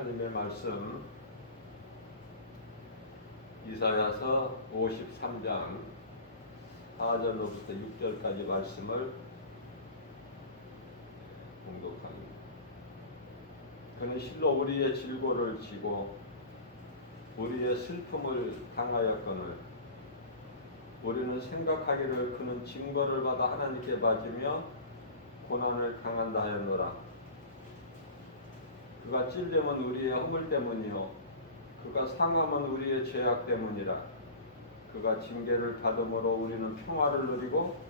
하나님의 말씀 이사야서 53장 4절로부터 6절까지 말씀을 봉독합니다. 그는 실로 우리의 질고를 지고 우리의 슬픔을 당하였거늘 우리는 생각하기를 그는 징벌을 받아 하나님께 맞으며 고난을 당한다 하였노라. 그가 찔림은 우리의 허물 때문이요 그가 상함은 우리의 죄악 때문이라. 그가 징계를 받음으로 우리는 평화를 누리고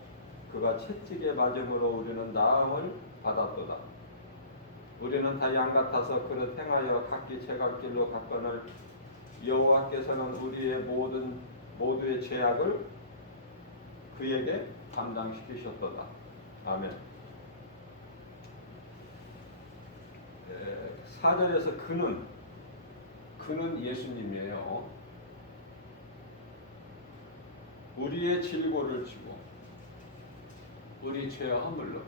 그가 채찍에 맞음으로 우리는 나음을 받았도다. 우리는 다 양 같아서 그릇 행하여 각기 제각길로 갔거늘 여호와께서는 우리의 모두의 죄악을 그에게 감당시키셨도다. 아멘. 4절에서 그는 예수님이에요. 우리의 질고를 지고 우리 죄와 허물로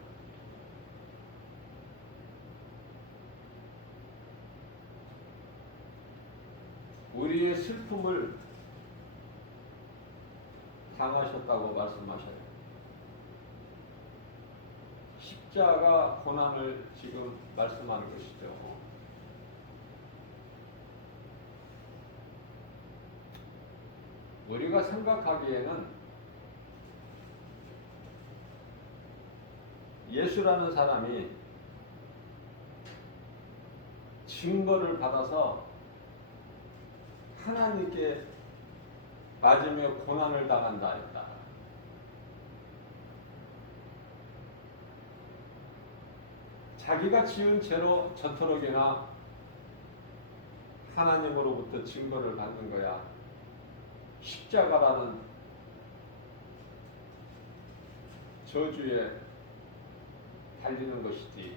우리의 슬픔을 당하셨다고 말씀하셔요. 십자가 고난을 지금 말씀하는 것이죠. 우리가 생각하기에는 예수라는 사람이 증거를 받아서 하나님께 맞으며 고난을 당한다 했다. 자기가 지은 죄로 저토록이나 하나님으로부터 증거를 받는 거야. 십자가라는 저주에 달리는 것이지.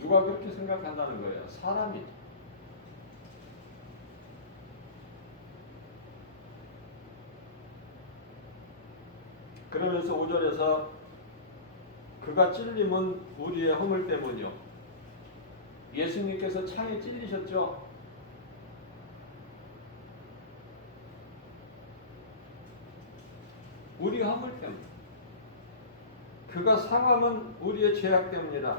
누가 그렇게 생각한다는 거예요? 사람이. 그러면서 5절에서 그가 찔림은 우리의 허물 때문이요. 예수님께서 창에 찔리셨죠? 우리 허물 때문에. 그가 상함은 우리의 죄악 때문이라.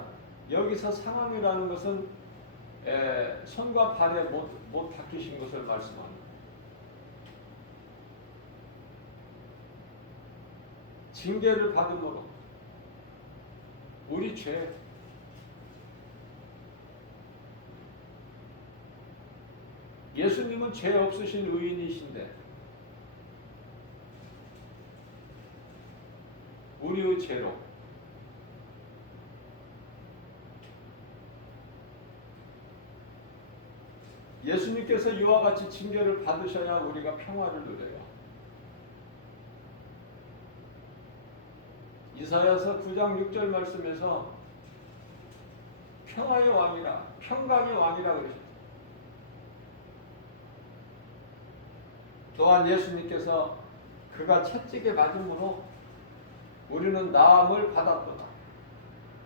여기서 상함이라는 것은 손과 발에 못 박히신 것을 말씀합니다. 징계를 받음으로 우리 죄, 예수님은 죄 없으신 의인이신데 우리의 죄로 예수님께서 이와 같이 징계를 받으셔야 우리가 평화를 누려요. 이사야서 9장 6절 말씀에서 평화의 왕이라, 평강의 왕이라 그러셨죠. 또한 예수님께서 그가 채찍에 맞음으로 우리는 나음을 받았도다.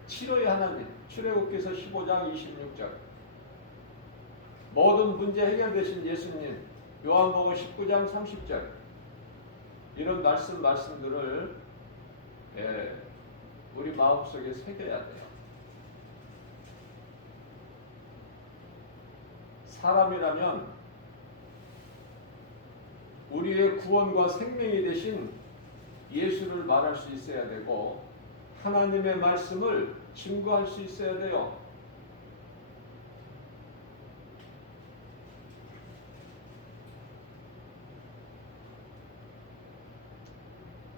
치료의 하나님, 출애굽기서 15장 26절. 모든 문제 해결되신 예수님, 요한복음 19장 30절. 이런 말씀들을 우리 마음속에 새겨야 돼요. 사람이라면 우리의 구원과 생명이 되신 예수를 말할 수 있어야 되고 하나님의 말씀을 증거할 수 있어야 돼요.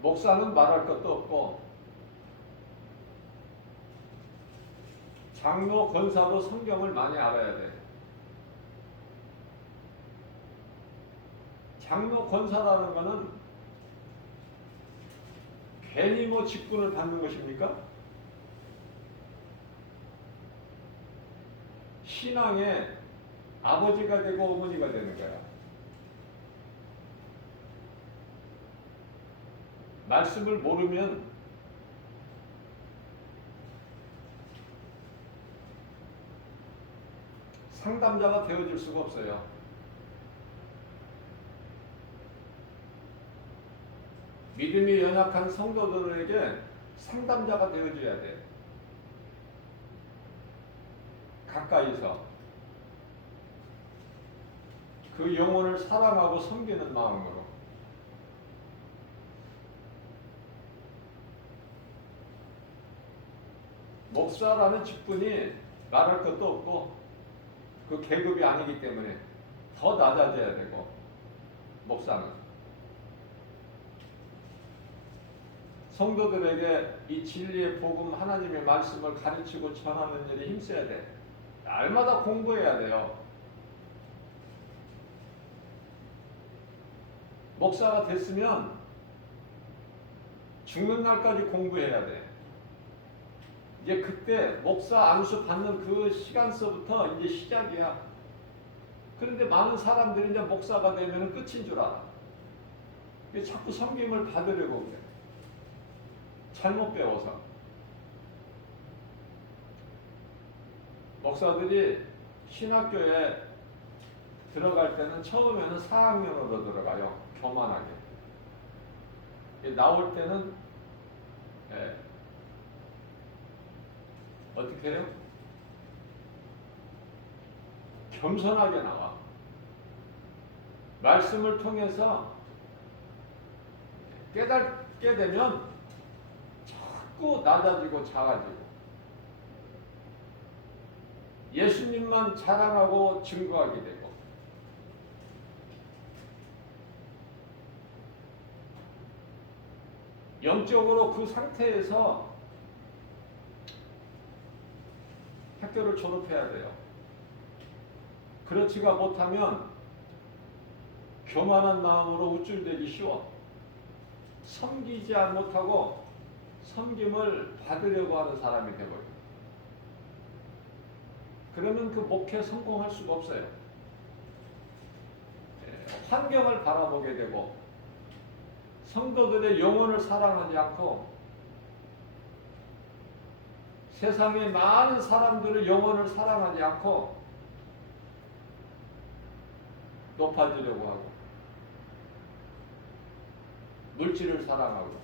목사는 말할 것도 없고 장로, 권사도 성경을 많이 알아야 돼. 장로, 권사라는 것은 괜히 직분을 받는 것입니까? 신앙의 아버지가 되고 어머니가 되는 거야. 말씀을 모르면 상담자가 되어줄 수가 없어요. 믿음이 연약한 성도들에게 상담자가 되어줘야 돼. 가까이서 그 영혼을 사랑하고 섬기는 마음으로. 목사라는 직분이 말할 것도 없고 그 계급이 아니기 때문에 더 낮아져야 되고, 목사는 성도들에게 이 진리의 복음, 하나님의 말씀을 가르치고 전하는 일에 힘써야 돼. 날마다 공부해야 돼요. 목사가 됐으면 죽는 날까지 공부해야 돼. 이제 그때 목사 안수 받는 그 시간서부터 이제 시작이야. 그런데 많은 사람들이 이제 목사가 되면 끝인 줄 알아. 자꾸 섬김을 받으려고 그래. 잘못 배워서. 목사들이 신학교에 들어갈 때는 처음에는 4학년으로 들어가요. 교만하게. 나올 때는 어떻게 해요? 겸손하게 나와. 말씀을 통해서 깨닫게 되면 자꾸 낮아지고 작아지고, 예수님만 자랑하고 증거하게 되고, 영적으로 그 상태에서 학교를 졸업해야 돼요. 그렇지가 못하면 교만한 마음으로 우쭐대기 쉬워. 섬기지 못하고 섬김을 받으려고 하는 사람이 되버려요. 그러면 그 목회 성공할 수가 없어요. 환경을 바라보게 되고, 성도들의 영혼을 사랑하지 않고 세상의 많은 사람들의 영혼을 사랑하지 않고 높아지려고 하고, 물질을 사랑하고,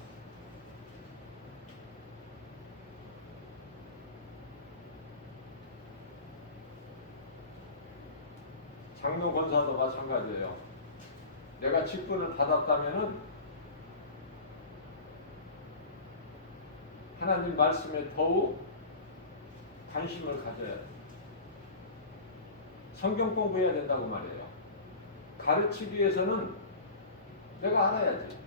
장로 권사도 마찬가지예요. 내가 직분을 받았다면은 하나님 말씀에 더욱 관심을 가져야 돼. 성경 공부해야 된다고 말이에요. 가르치기 위해서는 내가 알아야지.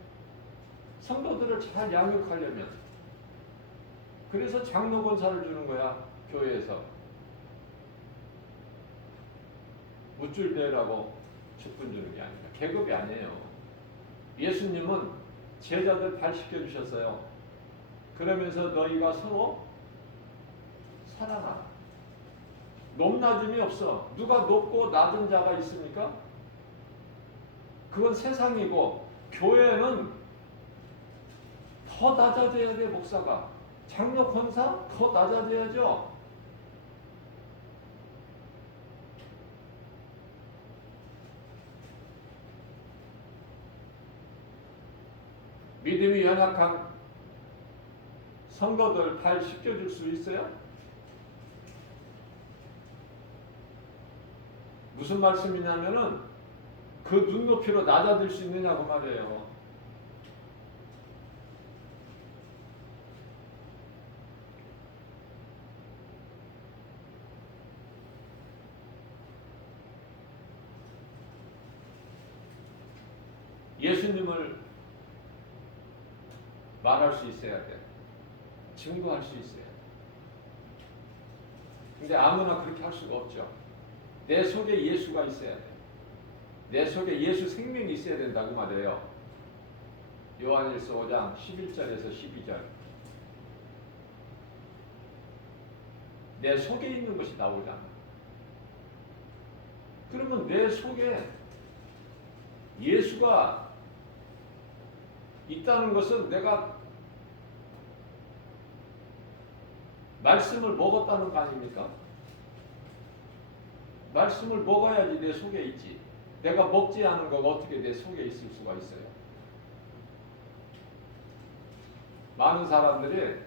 성도들을 잘 양육하려면. 그래서 장로 권사를 주는 거야, 교회에서. 우쭐대라고 직분 주는 게 아니라, 계급이 아니에요. 예수님은 제자들 발 씻겨주셨어요. 그러면서 너희가 서로 사랑하라. 높낮음이 없어. 누가 높고 낮은 자가 있습니까? 그건 세상이고, 교회는 더 낮아져야 돼. 목사가, 장로 권사 더 낮아져야죠. 믿음이 연약한 성도들 발 씻겨줄 수 있어요? 무슨 말씀이냐면은 그 눈높이로 낮아질 수 있느냐고 말이에요. 예수님을 말할 수 있어야 돼. 증거할 수 있어야 돼. 근데 아무나 그렇게 할 수가 없죠. 내 속에 예수가 있어야 돼. 내 속에 예수 생명이 있어야 된다고 말해요. 요한일서 5장 11절에서 12절. 내 속에 있는 것이 나오잖아. 그러면 내 속에 예수가 있다는 것은 내가 말씀을 먹었다는 거 아닙니까? 말씀을 먹어야지 내 속에 있지. 내가 먹지 않은 거가 어떻게 내 속에 있을 수가 있어요? 많은 사람들이,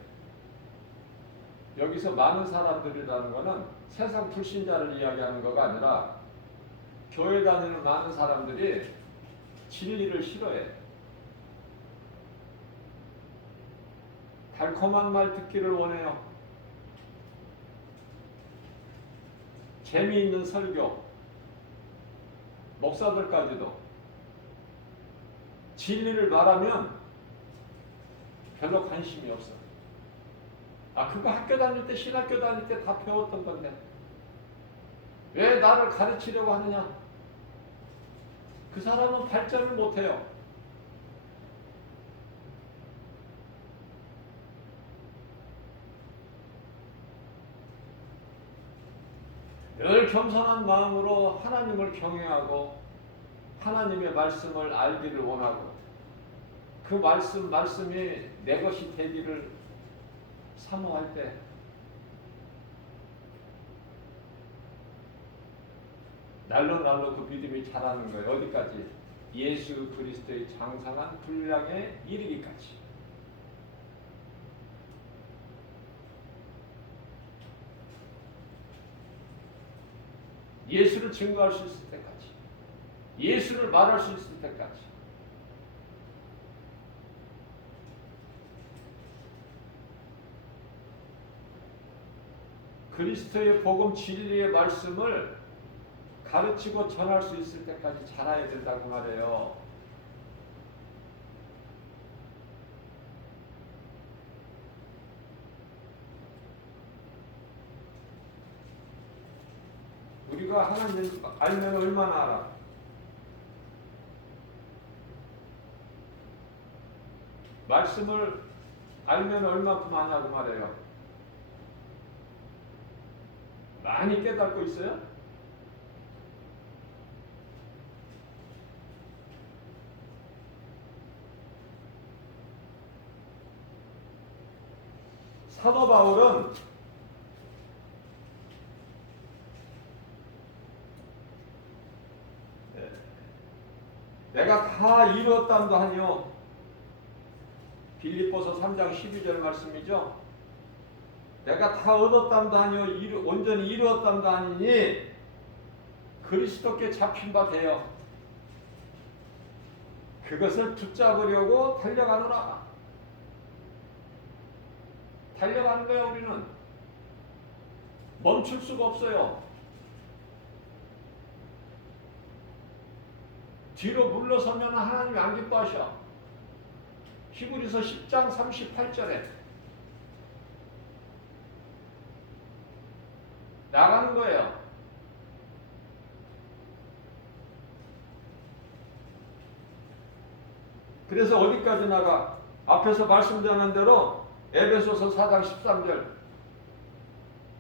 여기서 많은 사람들이라는 거는 세상 불신자를 이야기하는 거가 아니라 교회 다니는 많은 사람들이 진리를 싫어해. 달콤한 말 듣기를 원해요. 재미있는 설교, 목사들까지도 진리를 말하면 별로 관심이 없어. 그거 학교 다닐 때, 신학교 다닐 때 다 배웠던 건데 왜 나를 가르치려고 하느냐? 그 사람은 발전을 못해요. 늘 겸손한 마음으로 하나님을 경외하고 하나님의 말씀을 알기를 원하고 그 말씀이 내 것이 되기를 사모할 때 날로 그 믿음이 자라는 거예요. 어디까지? 예수 그리스도의 장성한 분량에 이르기까지. 예수를 증거할 수 있을 때까지, 예수를 말할 수 있을 때까지. 그리스도의 복음 진리의 말씀을 가르치고 전할 수 있을 때까지 자라야 된다고 말해요. 우리가 하나님 알면 얼마나 알아? 말씀을 알면 얼마큼 아냐고 말해요. 많이 깨닫고 있어요? 사도 바울은 내가 다 이루었담도 하니요. 빌립보서 3장 12절 말씀이죠. 내가 다 얻었담도 하니요. 온전히 이루었담도 하니니 그리스도께 잡힌 바 되어 그것을 붙잡으려고 달려가노라. 달려가는 거야. 우리는 멈출 수가 없어요. 뒤로 물러서면 하나님이 안 기뻐하셔. 히브리서 10장 38절에 나가는 거예요. 그래서 어디까지 나가? 앞에서 말씀드린 대로 에베소서 4장 13절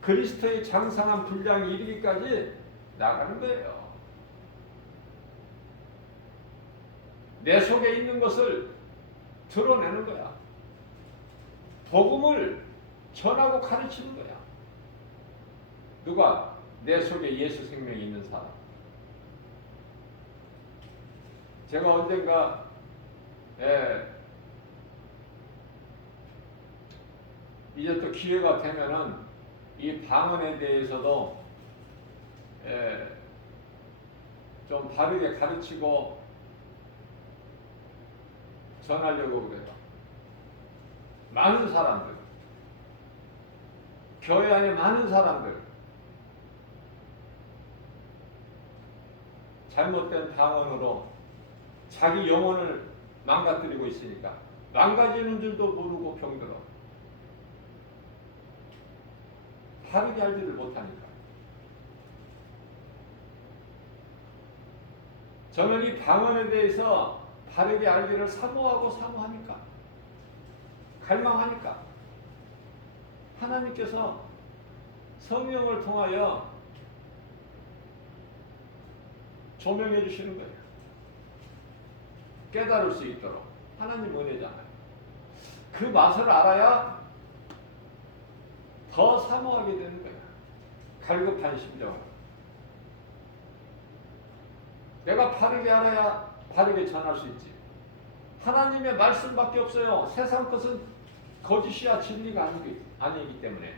그리스도의 장성한 분량이 이르기까지 나가는 거예요. 내 속에 있는 것을 드러내는 거야. 복음을 전하고 가르치는 거야. 누가? 내 속에 예수 생명이 있는 사람. 제가 언젠가 이제 또 기회가 되면은 이 방언에 대해서도 좀 바르게 가르치고 전하려고 그래요. 많은 사람들, 교회 안에 많은 사람들 잘못된 방언으로 자기 영혼을 망가뜨리고 있으니까 망가지는 줄도 모르고 병들어. 바르게 알지를 못하니까. 저는 이 방언에 대해서 바르게 알기를 사모하니까 갈망하니까 하나님께서 성령을 통하여 조명해 주시는 거예요. 깨달을 수 있도록. 하나님 은혜잖아요. 그 맛을 알아야 더 사모하게 되는 거예요. 갈급한 심정을. 내가 바르게 알아야 바르게 전할 수 있지. 하나님의 말씀밖에 없어요. 세상 것은 거짓이야 진리가 아니기 때문에.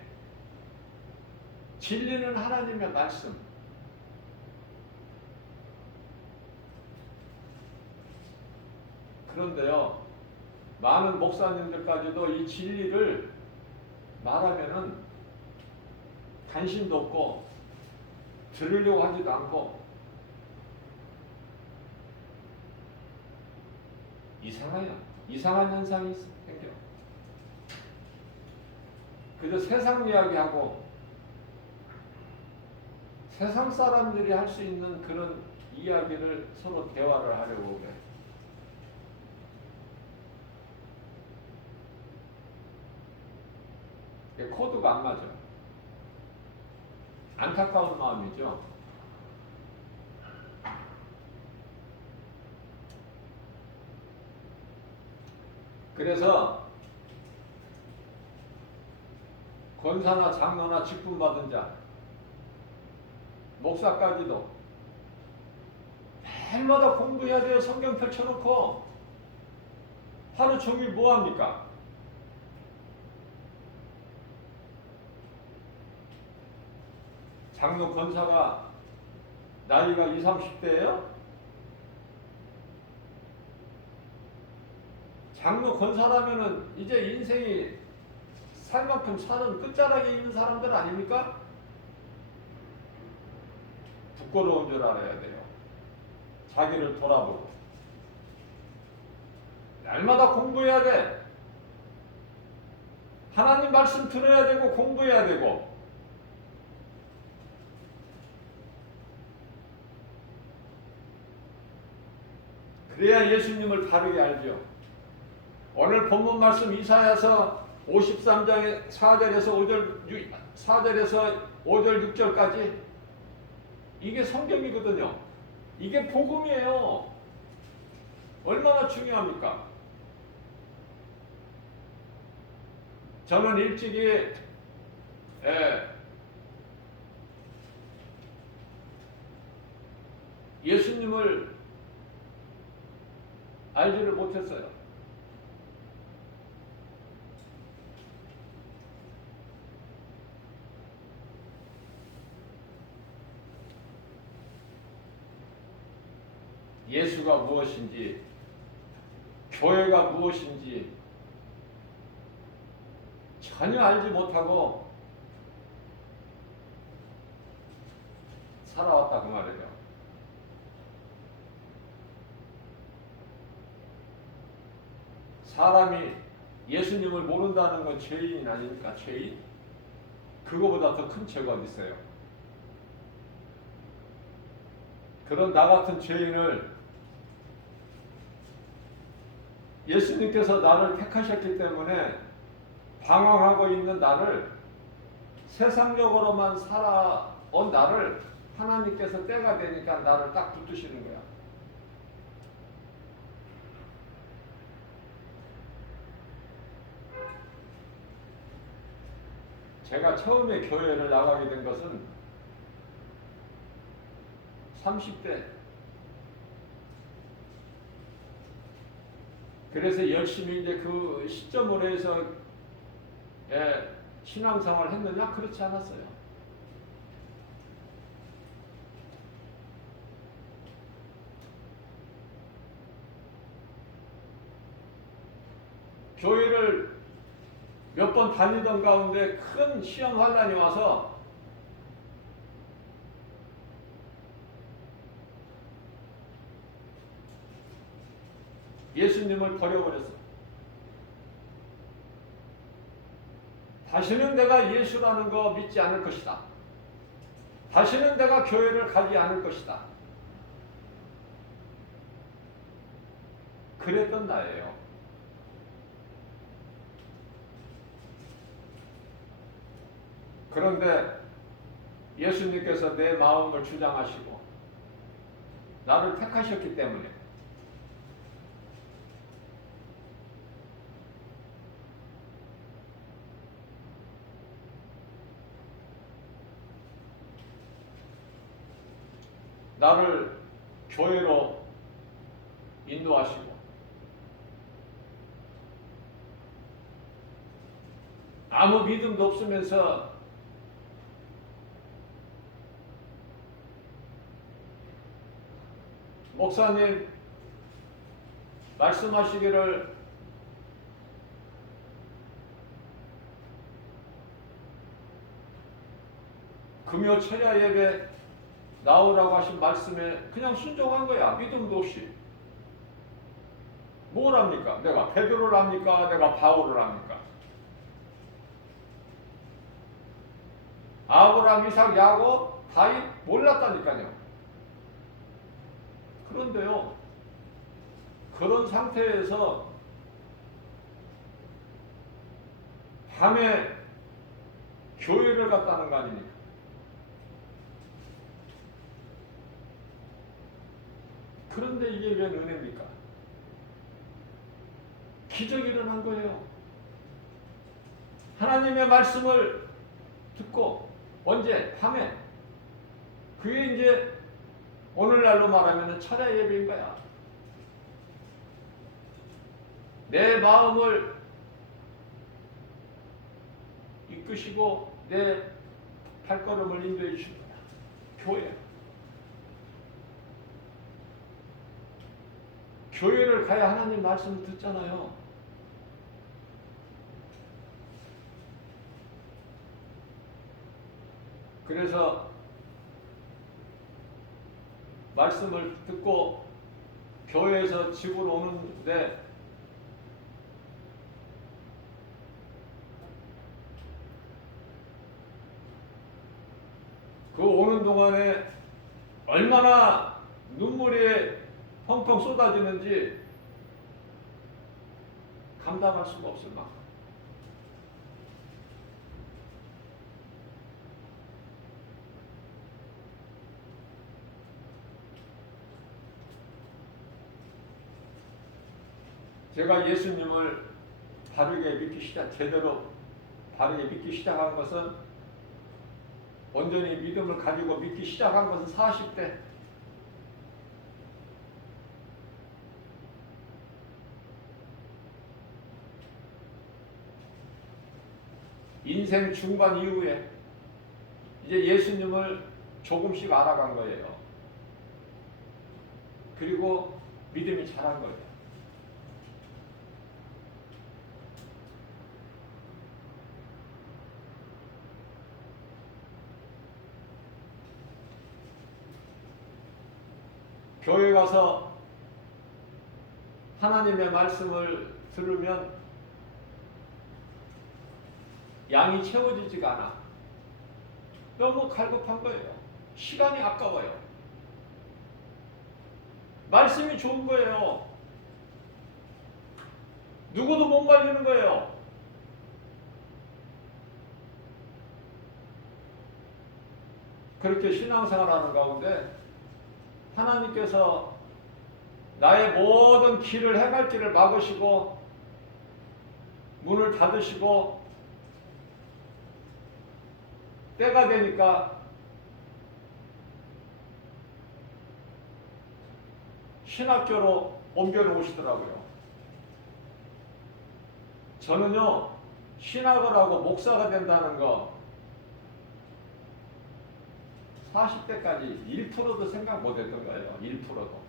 진리는 하나님의 말씀. 그런데요, 많은 목사님들까지도 이 진리를 말하면은 관심도 없고 들으려고 하지도 않고 이상한 현상이 생겨. 그래서 세상 이야기하고 세상 사람들이 할 수 있는 그런 이야기를 서로 대화를 하려고 그래. 코드가 안 맞아. 안타까운 마음이죠. 그래서 권사나 장로나 직분 받은 자, 목사까지도 매일마다 공부해야 돼요. 성경 펼쳐놓고 하루 종일 뭐합니까? 장로 권사가 나이가 20, 30대예요? 장로 권사라면은 이제 인생이 살 만큼 사는 끝자락에 있는 사람들 아닙니까? 부끄러운 줄 알아야 돼요. 자기를 돌아보고. 날마다 공부해야 돼. 하나님 말씀 들어야 되고 공부해야 되고. 그래야 예수님을 바르게 알죠. 오늘 본문 말씀 이사야서 53장의 4절에서 5절 6절까지 이게 성경이거든요. 이게 복음이에요. 얼마나 중요합니까? 저는 일찍이 예수님을 알지를 못했어요. 예수가 무엇인지, 교회가 무엇인지 전혀 알지 못하고 살아왔다 그 말이에요. 사람이 예수님을 모른다는 건 죄인 아닙니까? 죄인? 그거보다 더 큰 죄가 어디 있어요? 그런 나 같은 죄인을 예수님께서 나를 택하셨기 때문에 방황하고 있는 나를, 세상적으로만 살아온 나를 하나님께서 때가 되니까 나를 딱 붙드시는 거야. 제가 처음에 교회를 나가게 된 것은 30대. 그래서 열심히 이제 그 시점으로 해서 신앙생활을 했느냐? 그렇지 않았어요. 교회를 몇 번 다니던 가운데 큰 시험 환란이 와서 예수님을 버려버렸어. 다시는 내가 예수라는 거 믿지 않을 것이다. 다시는 내가 교회를 가지 않을 것이다. 그랬던 나예요. 그런데 예수님께서 내 마음을 주장하시고 나를 택하셨기 때문에 나를 교회로 인도하시고 아무 믿음도 없으면서 목사님 말씀하시기를 금요 철야 예배 나오라고 하신 말씀에 그냥 순종한 거야. 믿음도 없이. 뭘 합니까? 내가 베드로를 합니까? 내가 바울을 합니까? 아브라함, 이삭, 야곱, 다윗 몰랐다니까요. 그런데요, 그런 상태에서 밤에 교회를 갔다는 거 아닙니까? 그런데 이게 왜 은혜입니까? 기적이 일어난 거예요. 하나님의 말씀을 듣고 언제? 밤에. 그게 이제 오늘날로 말하면 철야 예배인 거야. 내 마음을 이끄시고 내 발걸음을 인도해 주신 거야. 교회. 교회를 가야 하나님 말씀을 듣잖아요. 그래서 말씀을 듣고 교회에서 집으로 오는데 그 오는 동안에 얼마나 눈물이 펑펑 쏟아지는지 감당할 수가 없을 만큼. 제가 예수님을 제대로 바르게 믿기 시작한 것은, 온전히 믿음을 가지고 믿기 시작한 것은 40대. 인생 중반 이후에 이제 예수님을 조금씩 알아간 거예요. 그리고 믿음이 자란 거예요. 교회 가서 하나님의 말씀을 들으면 양이 채워지지가 않아. 너무 갈급한 거예요. 시간이 아까워요. 말씀이 좋은 거예요. 누구도 못 말리는 거예요. 그렇게 신앙생활하는 가운데 하나님께서 나의 모든 길을 행할 길을 막으시고 문을 닫으시고 때가 되니까 신학교로 옮겨 놓으시더라고요. 저는요, 신학을 하고 목사가 된다는 거 40대까지 1%도 생각 못 했던 거예요. 1%도.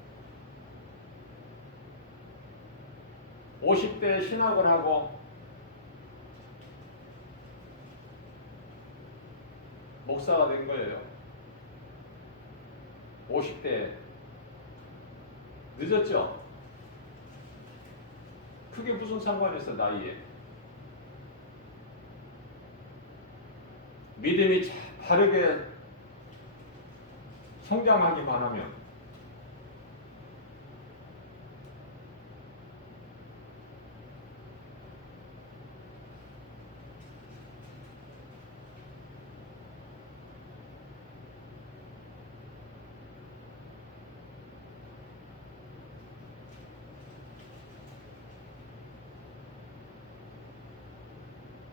50대에 신학을 하고 목사가 된 거예요. 50대에. 늦었죠? 그게 무슨 상관이 있어, 나이에. 믿음이 바르게 성장하기만 하면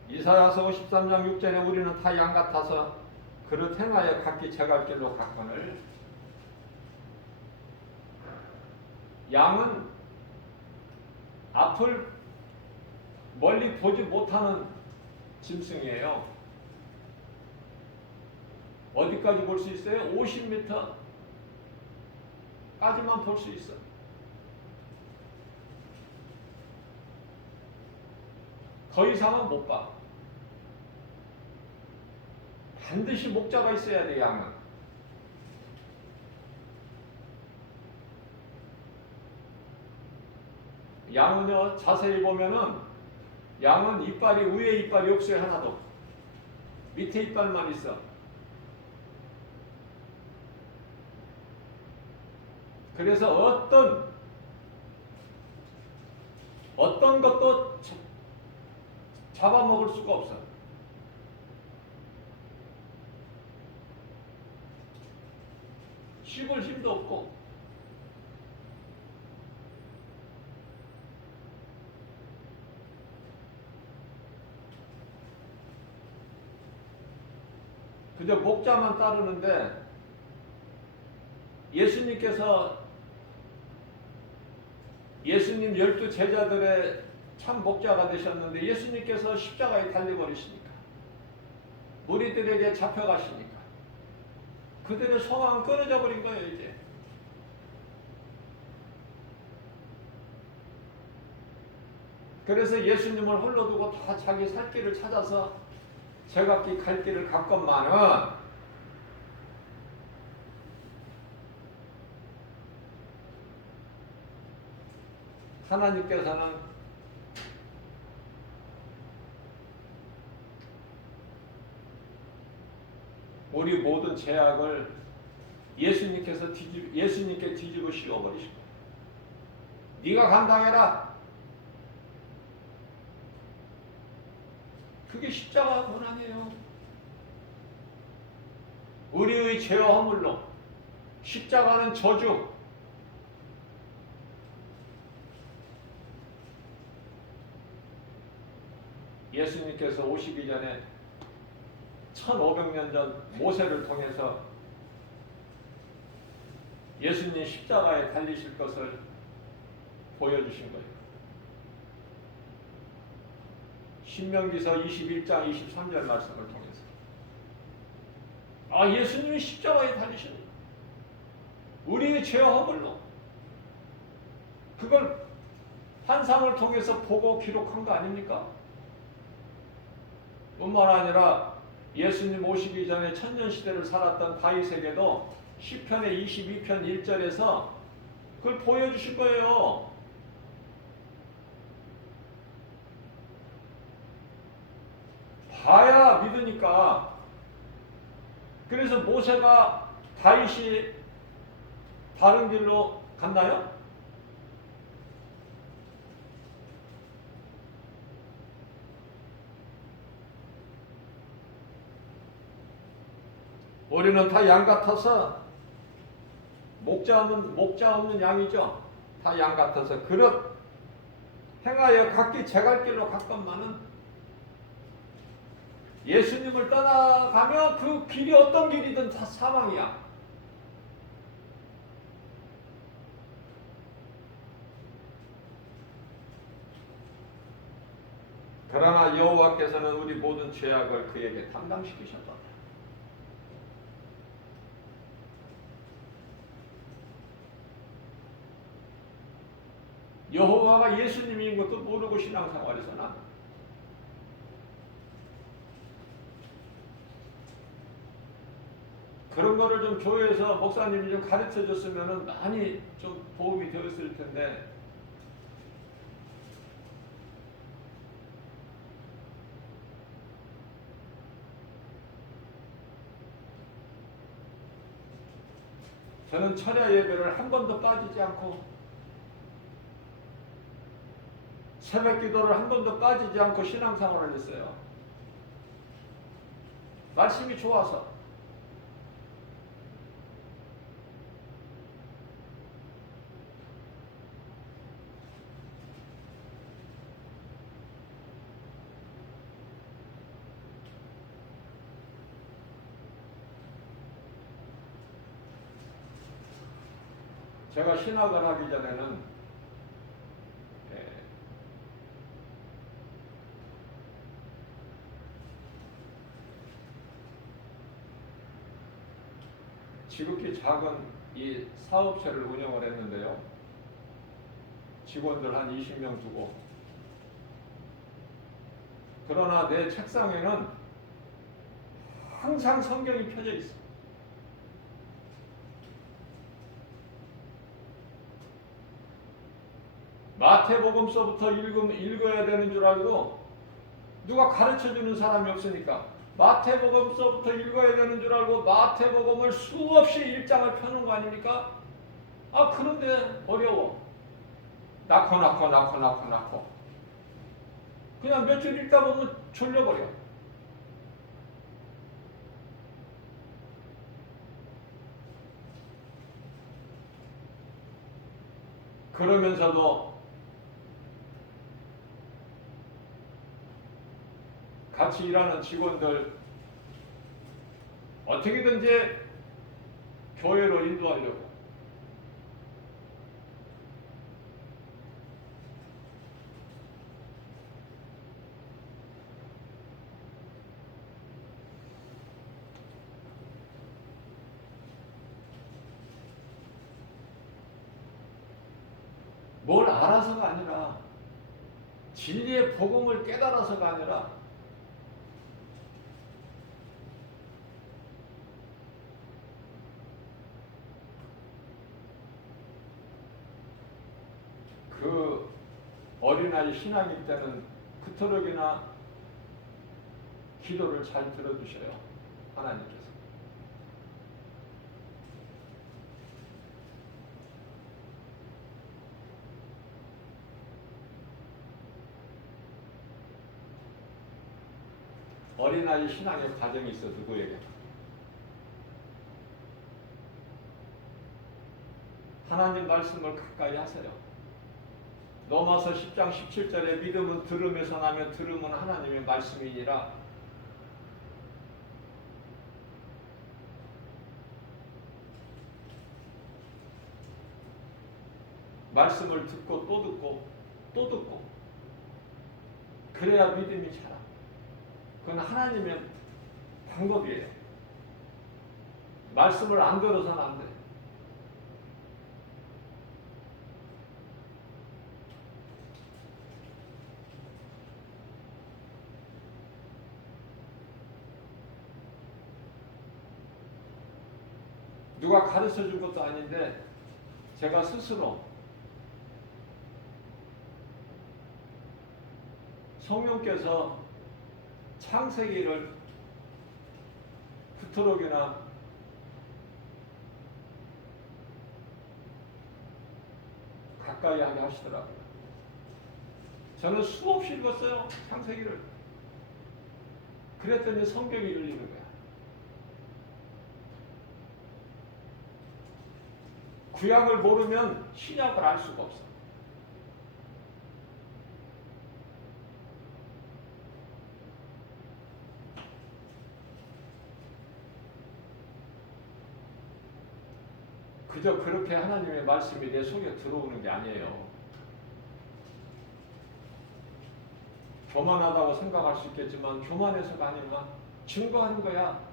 이사야서 53장 6절에 우리는 다 양 같아서 그릇 행하여 각기 제갈 길로 갔거늘 양은 앞을 멀리 보지 못하는 짐승이에요. 어디까지 볼 수 있어요? 50m까지만 볼 수 있어. 더 이상은 못 봐. 반드시 목자가 있어야 돼, 양은. 양은요, 자세히 보면은 양은 이빨이, 위에 이빨이 없어요. 하나도. 밑에 이빨만 있어. 그래서 어떤 것도 잡아먹을 수가 없어. 씹을 힘도 없고. 근데 목자만 따르는데 예수님 12 제자들의 참 목자가 되셨는데 예수님께서 십자가에 달려버리시니까, 무리들에게 잡혀가시니까 그들의 소망은 끊어져 버린 거예요. 이제 그래서 예수님을 홀로 두고 다 자기 살 길을 찾아서 제각기 갈 길을 갔건만은 하나님께서는 우리 모든 죄악을 예수님께 뒤집어 씌워버리시고, 네가 감당해라. 그게 십자가 고난이에요. 우리의 죄와 허물로. 십자가는 저주. 예수님께서 오시기 전에 1500년 전 모세를 통해서 예수님 십자가에 달리실 것을 보여주신 거예요. 신명기서 21장 23절 말씀을 통해서 예수님이 십자가에 달리신 우리의 죄와 허물로, 그걸 환상을 통해서 보고 기록한 거 아닙니까? 뿐만 아니라 예수님 오시기 전에 천년시대를 살았던 다윗에게도 시편의 22편 1절에서 그걸 보여주신 거예요. 봐야 믿으니까. 그래서 모세가 다윗이 바른 길로 갔나요? 우리는 다 양 같아서 목자 없는 양이죠. 다 양 같아서 그릇 행하여 각기 제갈 길로 갔건만은 예수님을 떠나가면 그 길이 어떤 길이든 다 사망이야. 그러나 여호와께서는 우리 모든 죄악을 그에게 담당시키셨다. 여호와가 예수님인 것도 모르고 신앙생활에 서나 그런 거를 좀 교회에서 목사님이 좀 가르쳐 줬으면 많이 좀 도움이 되었을 텐데, 저는 철야 예배를 한 번도 빠지지 않고, 새벽 기도를 한 번도 빠지지 않고 신앙생활을 했어요. 말씀이 좋아서. 제가 신학을 하기 전에는 지극히 작은 이 사업체를 운영을 했는데요. 직원들 한 20명 두고. 그러나 내 책상에는 항상 성경이 펴져 있어. 마태복음서부터 읽어야 되는 줄 알고 누가 가르쳐주는 사람이 없으니까 마태복음서부터 읽어야 되는 줄 알고 마태복음을 수없이 일장을 펴는 거 아닙니까? 그런데 어려워. 낳고 그냥 며칠 읽다 보면 졸려버려. 그러면서도 같이 일하는 직원들 어떻게든지 교회로 인도하려고. 뭘 알아서가 아니라 진리의 복음을 깨달아서가 아니라 그 어린아이 신앙일 때는 그토록이나 기도를 잘 들어주셔요. 하나님께서. 어린아이 신앙의 과정이 있어. 누구에게? 하나님 말씀을 가까이 하세요. 로마서 10장 17절에 믿음은 들음에서 나며 들음은 하나님의 말씀이니라. 말씀을 듣고 또 듣고 또 듣고 그래야 믿음이 자라. 그건 하나님의 방법이에요. 말씀을 안 들어서는 안 돼. 누가 가르쳐 준 것도 아닌데 제가 스스로 성령께서 창세기를 그토록이나 가까이 하게 하시더라고요. 저는 수없이 읽었어요. 창세기를. 그랬더니 성경이 열리는 거야. 구약을 모르면 신약을 알 수가 없어. 그저 그렇게 하나님의 말씀이 내 속에 들어오는 게 아니에요. 교만하다고 생각할 수 있겠지만 교만해서가 아니라 증거하는 거야.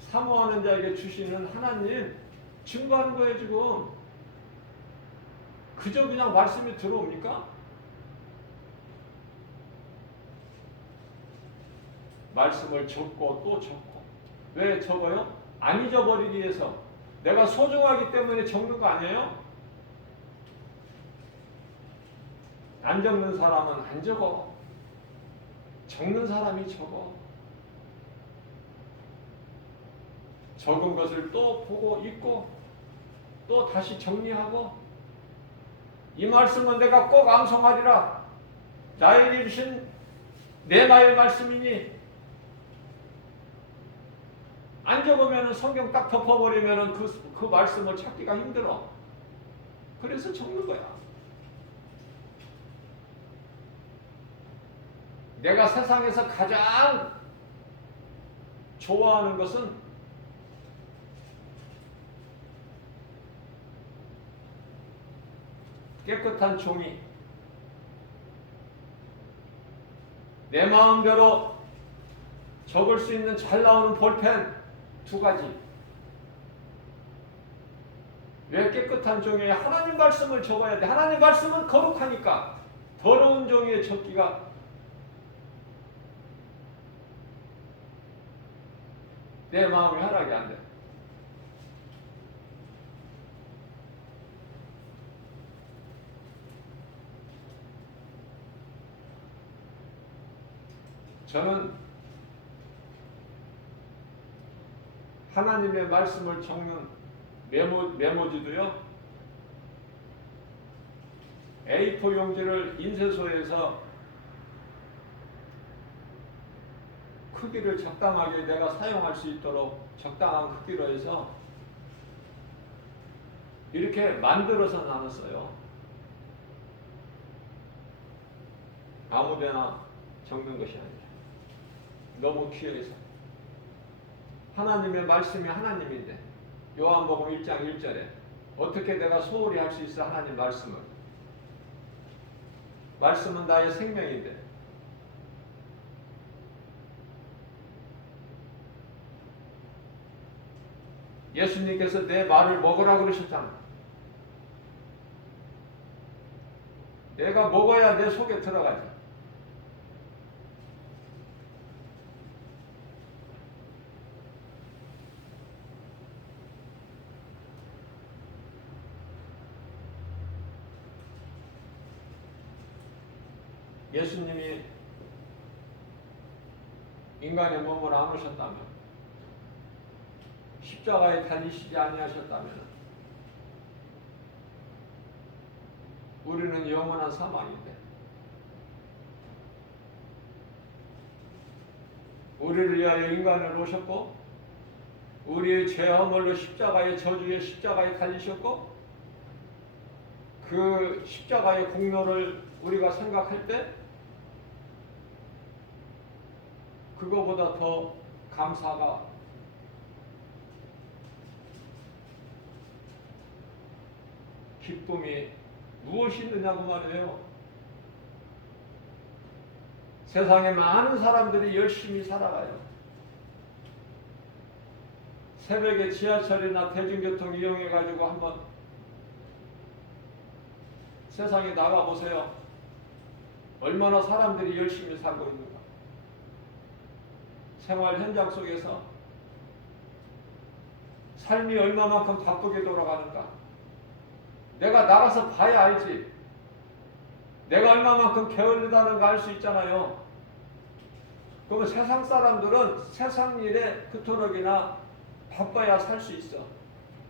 사모하는 자에게 주시는 하나님 증거하는 거예요. 지금 그저 그냥 말씀이 들어옵니까? 말씀을 적고 또 적고. 왜 적어요? 안 잊어버리기 위해서. 내가 소중하기 때문에 적는 거 아니에요? 안 적는 사람은 안 적어. 적는 사람이 적어. 적은 것을 또 보고 읽고 또 다시 정리하고. 이 말씀은 내가 꼭 암송하리라. 나에게 주신 내 나의 말씀이니. 안 적으면 성경 딱 덮어버리면 그 말씀을 찾기가 힘들어. 그래서 적는 거야. 내가 세상에서 가장 좋아하는 것은 깨끗한 종이, 내 마음대로 적을 수 있는 잘 나오는 볼펜 2가지. 왜 깨끗한 종이에 하나님 말씀을 적어야 돼? 하나님 말씀은 거룩하니까. 더러운 종이에 적기가 내 마음이 허락이 안 돼. 저는 하나님의 말씀을 적는 메모지도요, A4 용지를 인쇄소에서 크기를 적당하게 내가 사용할 수 있도록 적당한 크기로 해서 이렇게 만들어서 나눴어요. 아무데나 적는 것이 아니라 너무 귀해서. 하나님의 말씀이 하나님인데 요한복음 1장 1절에 어떻게 내가 소홀히 할 수 있어? 하나님 말씀을. 말씀은 나의 생명인데 예수님께서 내 말을 먹으라 그러셨잖아. 내가 먹어야 내 속에 들어가지. 예수님이 인간의 몸을 안 오셨다면, 십자가에 달리시지 아니하셨다면 우리는 영원한 사망인데, 우리를 위하여 인간을 오셨고 우리의 죄 허물로 십자가의 저주의 십자가에 달리셨고, 그 십자가의 공로를 우리가 생각할 때 그거보다 더 감사가 기쁨이 무엇이 있느냐고 말이에요. 세상에 많은 사람들이 열심히 살아가요. 새벽에 지하철이나 대중교통 이용해 가지고 한번 세상에 나가보세요. 얼마나 사람들이 열심히 살고 있는가. 생활 현장 속에서 삶이 얼마만큼 바쁘게 돌아가는가. 내가 나가서 봐야 알지. 내가 얼마만큼 게을르다는 거 알 수 있잖아요. 그러면 세상 사람들은 세상 일에 그토록이나 바빠야 살 수 있어.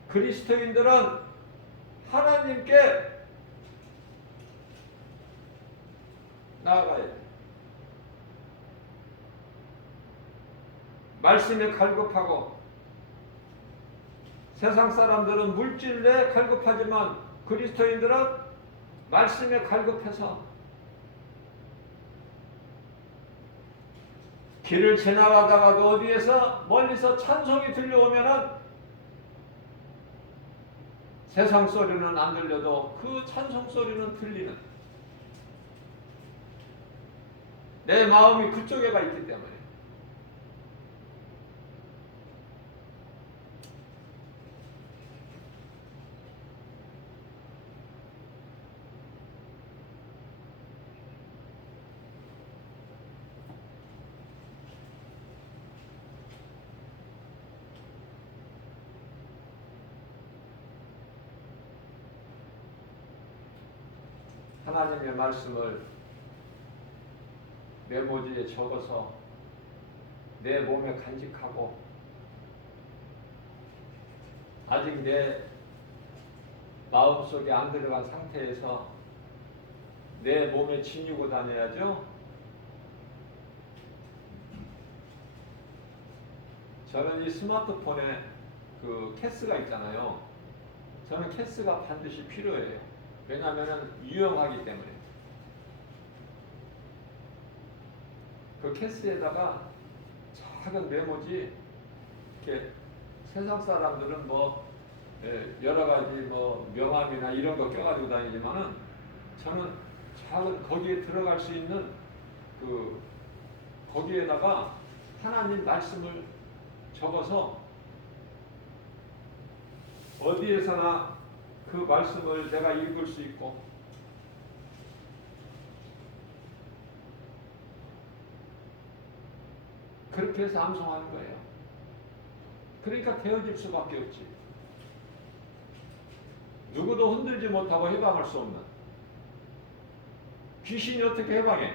그리스도인들은 하나님께 나아가야 돼. 말씀에 갈급하고, 세상 사람들은 물질에 갈급하지만 그리스도인들은 말씀에 갈급해서 길을 지나가다가도 어디에서 멀리서 찬송이 들려오면은 세상 소리는 안 들려도 그 찬송 소리는 들리는, 내 마음이 그쪽에 가 있기 때문에. 하나님의 말씀을 메모지에 적어서 내 몸에 간직하고, 아직 내 마음속에 안 들어간 상태에서 내 몸에 지니고 다녀야죠. 저는 이 스마트폰에 그 케이스가 있잖아요. 저는 케이스가 반드시 필요해요. 왜냐하면 유용하기 때문에. 그 케이스에다가 작은 메모지, 이렇게 세상 사람들은 뭐 여러 가지 뭐 명함이나 이런 거 껴가지고 다니지만은 저는 작은 거기에 들어갈 수 있는 거기에다가 하나님 말씀을 적어서 어디에서나 그 말씀을 내가 읽을 수 있고 그렇게 해서 암송하는 거예요. 그러니까 되어질 수밖에 없지. 누구도 흔들지 못하고 해방할 수 없는. 귀신이 어떻게 해방해?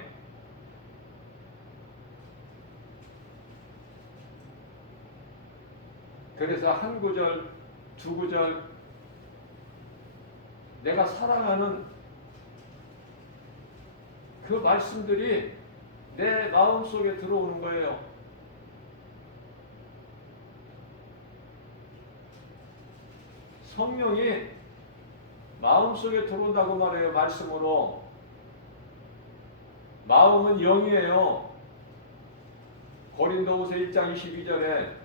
그래서 한 구절, 두 구절 내가 사랑하는 그 말씀들이 내 마음속에 들어오는 거예요. 성령이 마음속에 들어온다고 말해요. 말씀으로. 마음은 영이에요. 고린도후서 1장 22절에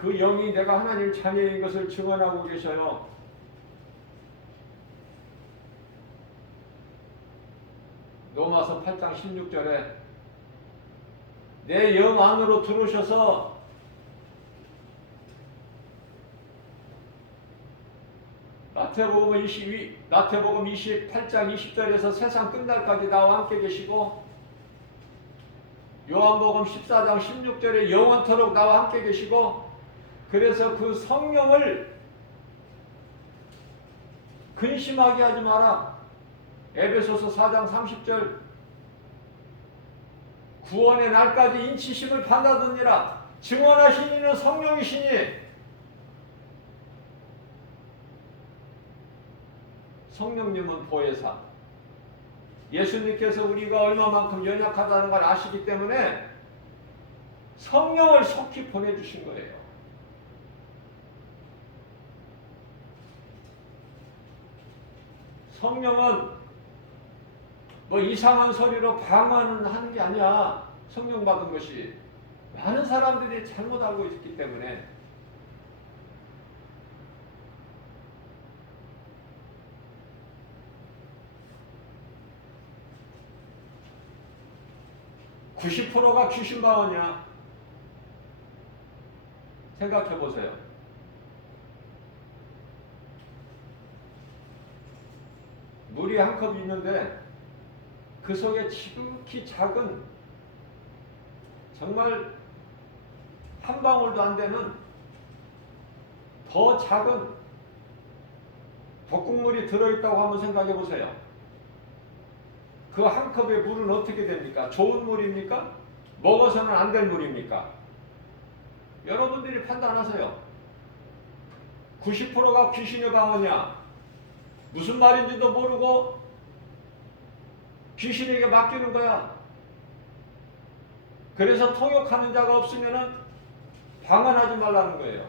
그 영이 내가 하나님 자녀인 것을 증언하고 계셔요. 로마서 8장 16절에 내 영 안으로 들어오셔서 마태복음 28장 20절에서 세상 끝날까지 나와 함께 계시고 요한복음 14장 16절에 영원토록 나와 함께 계시고 그래서 그 성령을 근심하게 하지 마라. 에베소서 4장 30절 구원의 날까지 인치심을 받아드니라. 증언하신 이는 성령이시니 성령님은 보혜사. 예수님께서 우리가 얼마만큼 연약하다는 걸 아시기 때문에 성령을 속히 보내주신 거예요. 성령은 뭐 이상한 소리로 방언은 하는 게 아니야. 성령 받은 것이. 많은 사람들이 잘못 알고 있기 때문에 (90%가) 귀신 방언이야. 생각해 보세요. 물이 한 컵 있는데 그 속에 지극히 작은 정말 한 방울도 안 되는 더 작은 독극물이 들어있다고 한번 생각해 보세요. 그 한 컵의 물은 어떻게 됩니까? 좋은 물입니까? 먹어서는 안 될 물입니까? 여러분들이 판단하세요. 90%가 귀신의 방언이야. 무슨 말인지도 모르고 귀신에게 맡기는 거야. 그래서 통역하는 자가 없으면은 방언하지 말라는 거예요.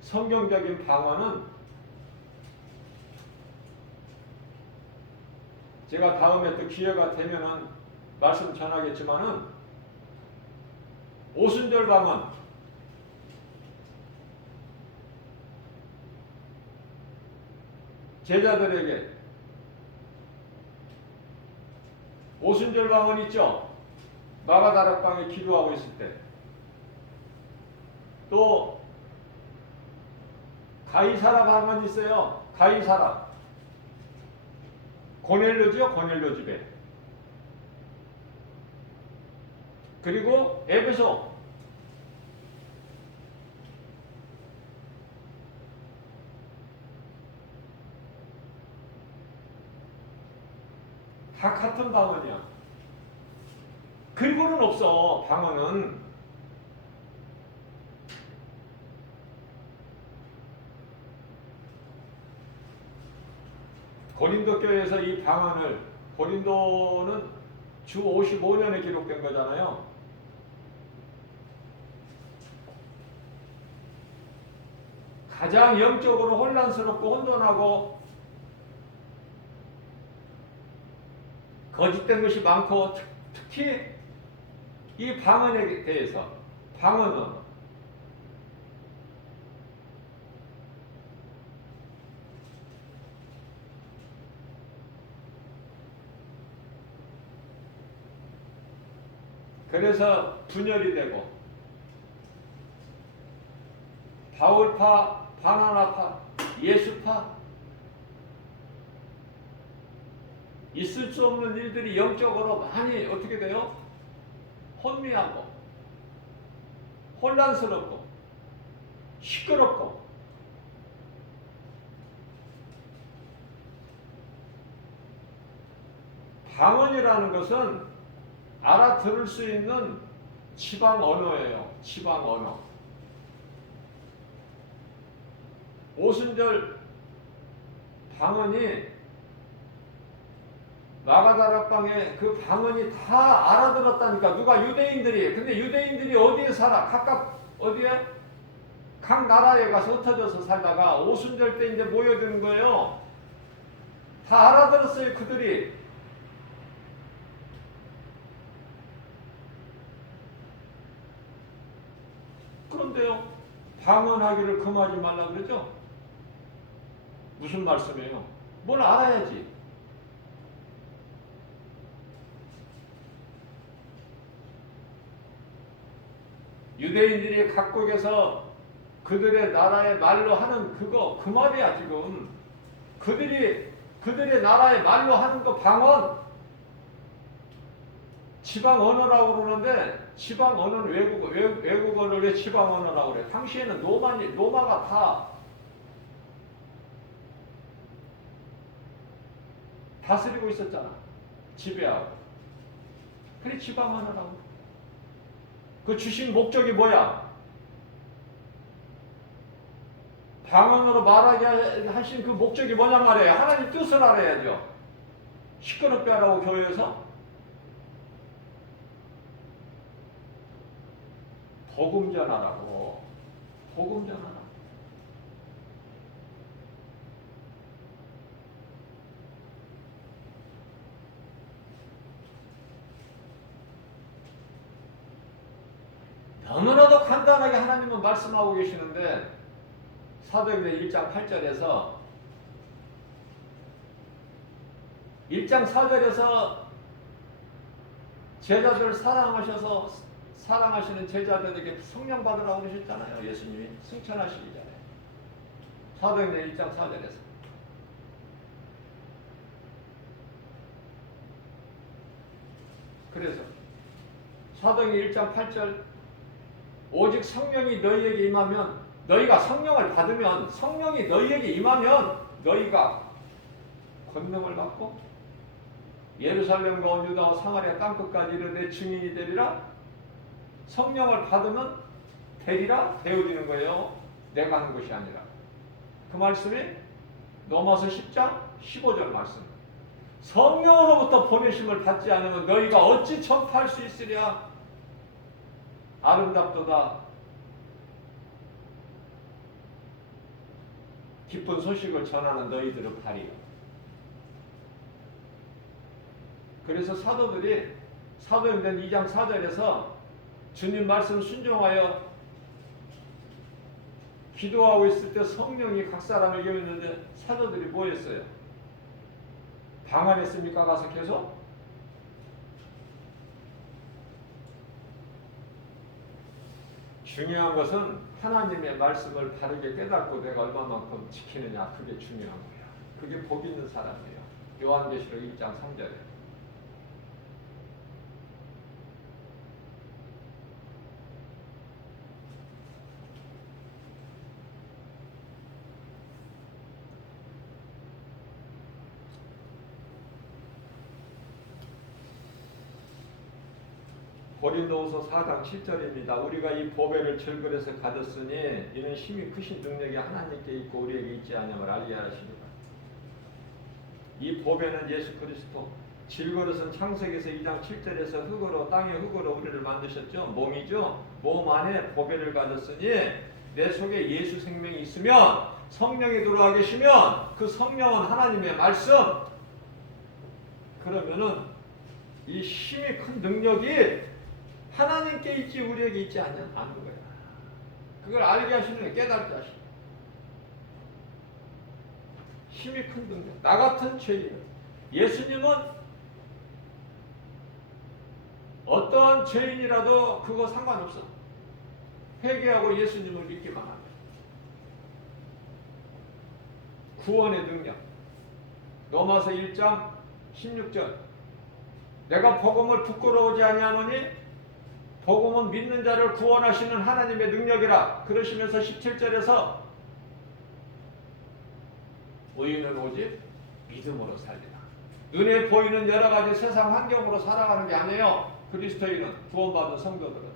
성경적인 방언은 제가 다음에 또 기회가 되면은 말씀 전하겠지만은 오순절 방언, 제자들에게 오순절 방언 있죠? 마가다락방에 기도하고 있을 때. 또 가이사라 방언이 있어요. 가이사라. 고넬료죠. 고넬료 집에. 그리고 에베소. 다 같은 방언이야. 그리고는 없어. 방언은. 고린도 교회에서 이 방언을, 고린도는 주 55년에 기록된 거잖아요. 가장 영적으로 혼란스럽고 혼돈하고 거짓된 것이 많고 특히 이 방언에 대해서 방언 언어. 그래서 분열이 되고 바울파, 바나나파, 예수파 있을 수 없는 일들이 영적으로 많이 어떻게 돼요? 혼미하고 혼란스럽고 시끄럽고 방언이라는 것은 알아들을 수 있는 지방 언어예요. 지방 언어. 오순절 방언이 마가다락방에 그 방언이 다 알아들었다니까. 누가 유대인들이. 근데 유대인들이 어디에 살아? 각각 어디에? 각 나라에 가서 흩어져서 살다가 오순절 때 이제 모여드는 거예요. 다 알아들었어요, 그들이. 그런데요, 방언하기를 금하지 말라 그러죠? 무슨 말씀이에요? 뭘 알아야지. 유대인들이 각국에서 그들의 나라의 말로 하는 그거, 그 말이야, 지금. 그들의 나라의 말로 하는 거 방언, 지방 언어라고 그러는데, 지방 언어는 외국어를 왜 지방 언어라고 그래? 당시에는 로마가 다 다스리고 있었잖아. 지배하고. 그래, 지방 언어라고. 그 주신 목적이 뭐야? 방언으로 말하게 하신 그 목적이 뭐냐 말이에요. 하나님 뜻을 알아야죠. 시끄럽게 하라고 교회에서 복음 전하라고. 복음 전하라. 너무나도 간단하게 하나님은 말씀하고 계시는데 사도행전 1장 8절에서 1장 4절에서 제자들 사랑하시는 제자들에게 성령 받으라고 그러셨잖아요. 예수님이 승천하시기 전에. 사도행전 1장 4절에서. 그래서 사도행전 1장 8절 오직 성령이 너희에게 임하면 너희가 성령을 받으면 성령이 너희에게 임하면 너희가 권능을 받고 예루살렘과 온 유다와 사마리아 땅끝까지 이르되 내 증인이 되리라. 성령을 받으면 되리라. 되어지는 거예요. 내가 하는 것이 아니라. 그 말씀이 로마서 10장 15절 말씀. 성령으로부터 보내심을 받지 않으면 너희가 어찌 전파할 수 있으랴. 아름답도다. 기쁜 소식을 전하는 너희들의 발이요. 그래서 사도들이 사도행전 2장 4절에서 주님 말씀 순종하여 기도하고 있을 때 성령이 각 사람에게 있는데 사도들이 뭐 했어요? 방언했습니까? 가서 계속? 중요한 것은 하나님의 말씀을 바르게 깨닫고 내가 얼마만큼 지키느냐. 그게 중요한 거야. 그게 복 있는 사람이에요. 요한계시록 1장 3절에. 고린도후서 4장 7절입니다. 우리가 이 보배를 질그릇에 가졌으니 이는 힘이 크신 능력이 하나님께 있고 우리에게 있지 않음을 알게 하시리라. 이 보배는 예수 그리스도. 질그릇은 창세기에서 2장 7절에서 흙으로 땅의 흙으로 우리를 만드셨죠. 몸이죠. 몸 안에 보배를 가졌으니 내 속에 예수 생명이 있으면 성령이 들어와 계시면 그 성령은 하나님의 말씀. 그러면은 이 힘이 큰 능력이 하나님께 있지 우리에게 있지 않는 거야. 그걸 알게 하시는 게 깨닫게 하시는 거야. 힘이 큰 능력. 나 같은 죄인. 예수님은 어떠한 죄인이라도 그거 상관없어. 회개하고 예수님을 믿기만 하면. 구원의 능력. 로마서 1장 16절. 내가 복음을 부끄러우지 아니하노니 복음은 믿는 자를 구원하시는 하나님의 능력이라. 그러시면서 17절에서 의인은 오직 믿음으로 살리라. 눈에 보이는 여러 가지 세상 환경으로 살아가는 게 아니에요. 그리스도인은, 구원받은 성도들은.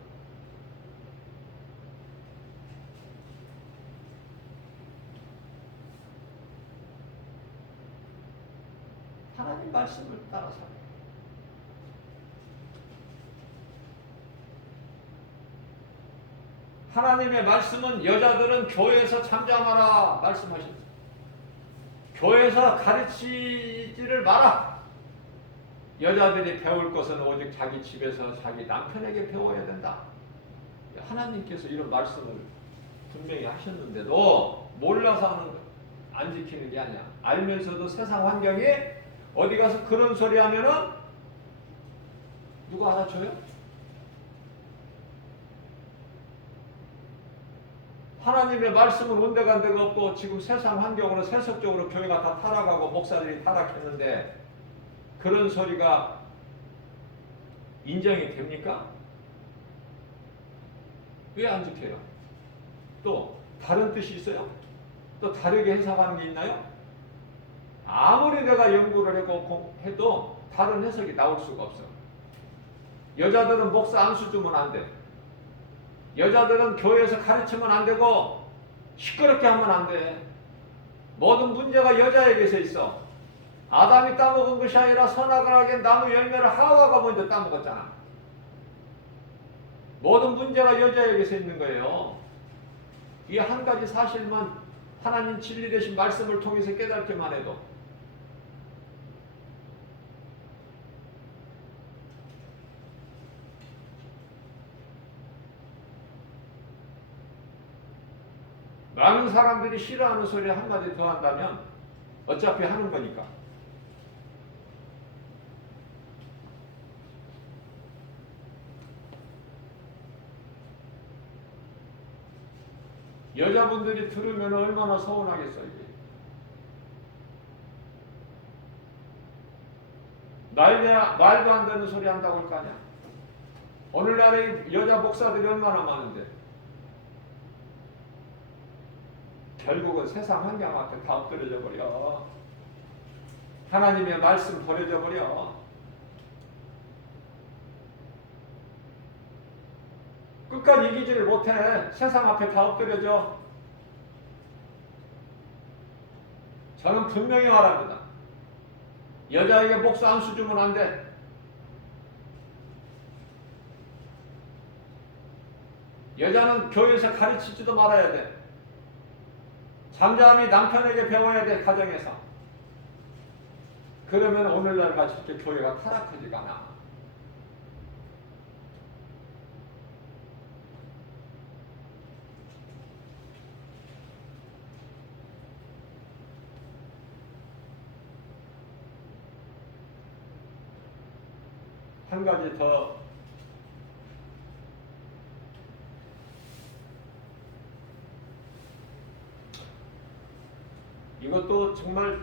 하나님 말씀을 따라 살아요. 하나님의 말씀은 여자들은 교회에서 잠잠하라 말씀하셨어요. 교회에서 가르치지를 마라. 여자들이 배울 것은 오직 자기 집에서 자기 남편에게 배워야 된다. 하나님께서 이런 말씀을 분명히 하셨는데도 몰라서 안 지키는 게 아니야. 알면서도 세상 환경이 어디 가서 그런 소리 하면은 누가 알아줘요? 하나님의 말씀은 온데간데가 없고 지금 세상 환경으로 세속적으로 교회가 다 타락하고 목사들이 타락했는데 그런 소리가 인정이 됩니까? 왜 안 지켜요? 또 다른 뜻이 있어요? 또 다르게 해석하는 게 있나요? 아무리 내가 연구를 해도 다른 해석이 나올 수가 없어. 여자들은 목사 안수 주면 안 돼. 여자들은 교회에서 가르치면 안 되고 시끄럽게 하면 안 돼. 모든 문제가 여자에게서 있어. 아담이 따먹은 것이 아니라 선악을 하게 나무 열매를 하와가 먼저 따먹었잖아. 모든 문제가 여자에게서 있는 거예요. 이 한 가지 사실만 하나님 진리 되신 말씀을 통해서 깨닫기만 해도 많은 사람들이 싫어하는 소리 한마디 더 한다면 어차피 하는 거니까. 여자분들이 들으면 얼마나 서운하겠어요. 말도 안 되는 소리 한다고 할 거 아니야. 오늘날에 여자 목사들이 얼마나 많은데 결국은 세상 환경 앞에 다 엎드려져 버려. 하나님의 말씀 버려져 버려. 끝까지 이기지를 못해. 세상 앞에 다 엎드려져. 저는 분명히 말합니다. 여자에게 목사 안수 주면 안 돼. 여자는 교회에서 가르치지도 말아야 돼. 잠잠히 남편에게 배워야 돼, 가정에서. 그러면 오늘날 같이 이렇게 교회가 타락하지가 않아. 한 가지 더 이것도 정말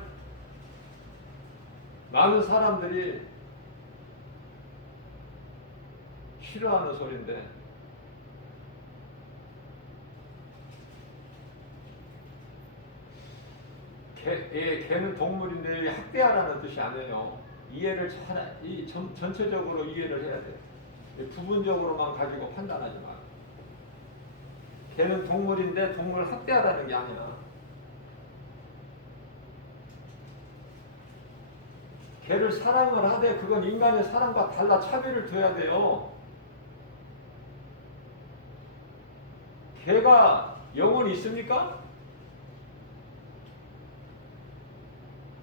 많은 사람들이 싫어하는 소리인데 개는 동물인데 학대하라는 뜻이 아니에요. 이해를 전체적으로 이해를 해야 돼. 부분적으로만 가지고 판단하지 마. 개는 동물인데 동물 학대하라는 게 아니야. 개를 사랑을 하되 그건 인간의 사랑과 달라 차별을 둬야 돼요. 개가 영혼이 있습니까?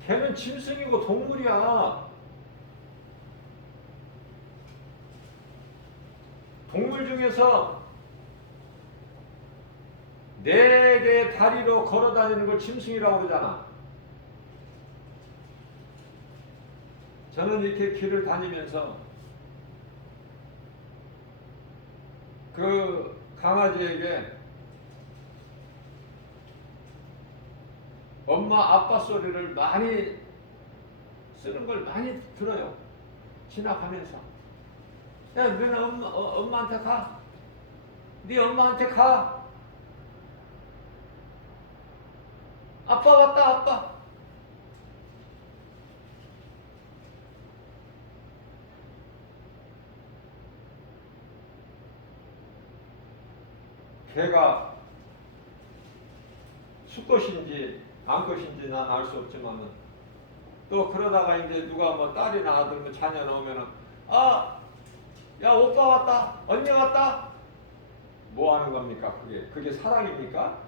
개는 짐승이고 동물이야. 동물 중에서 4개의 다리로 걸어 다니는 걸 짐승이라고 그러잖아. 저는 이렇게 길을 다니면서 그 강아지에게 엄마 아빠 소리를 많이 쓰는 걸 많이 들어요. 지나가면서. 야, 너네 엄마한테 가. 네 엄마한테 가. 아빠 왔다, 아빠. 걔가 수컷인지 암컷인지 난 알 수 없지만은 또 그러다가 이제 누가 뭐 딸이나 아들 뭐 자녀 나오면은 아, 야 오빠 왔다, 언니 왔다. 뭐 하는 겁니까? 그게 사랑입니까?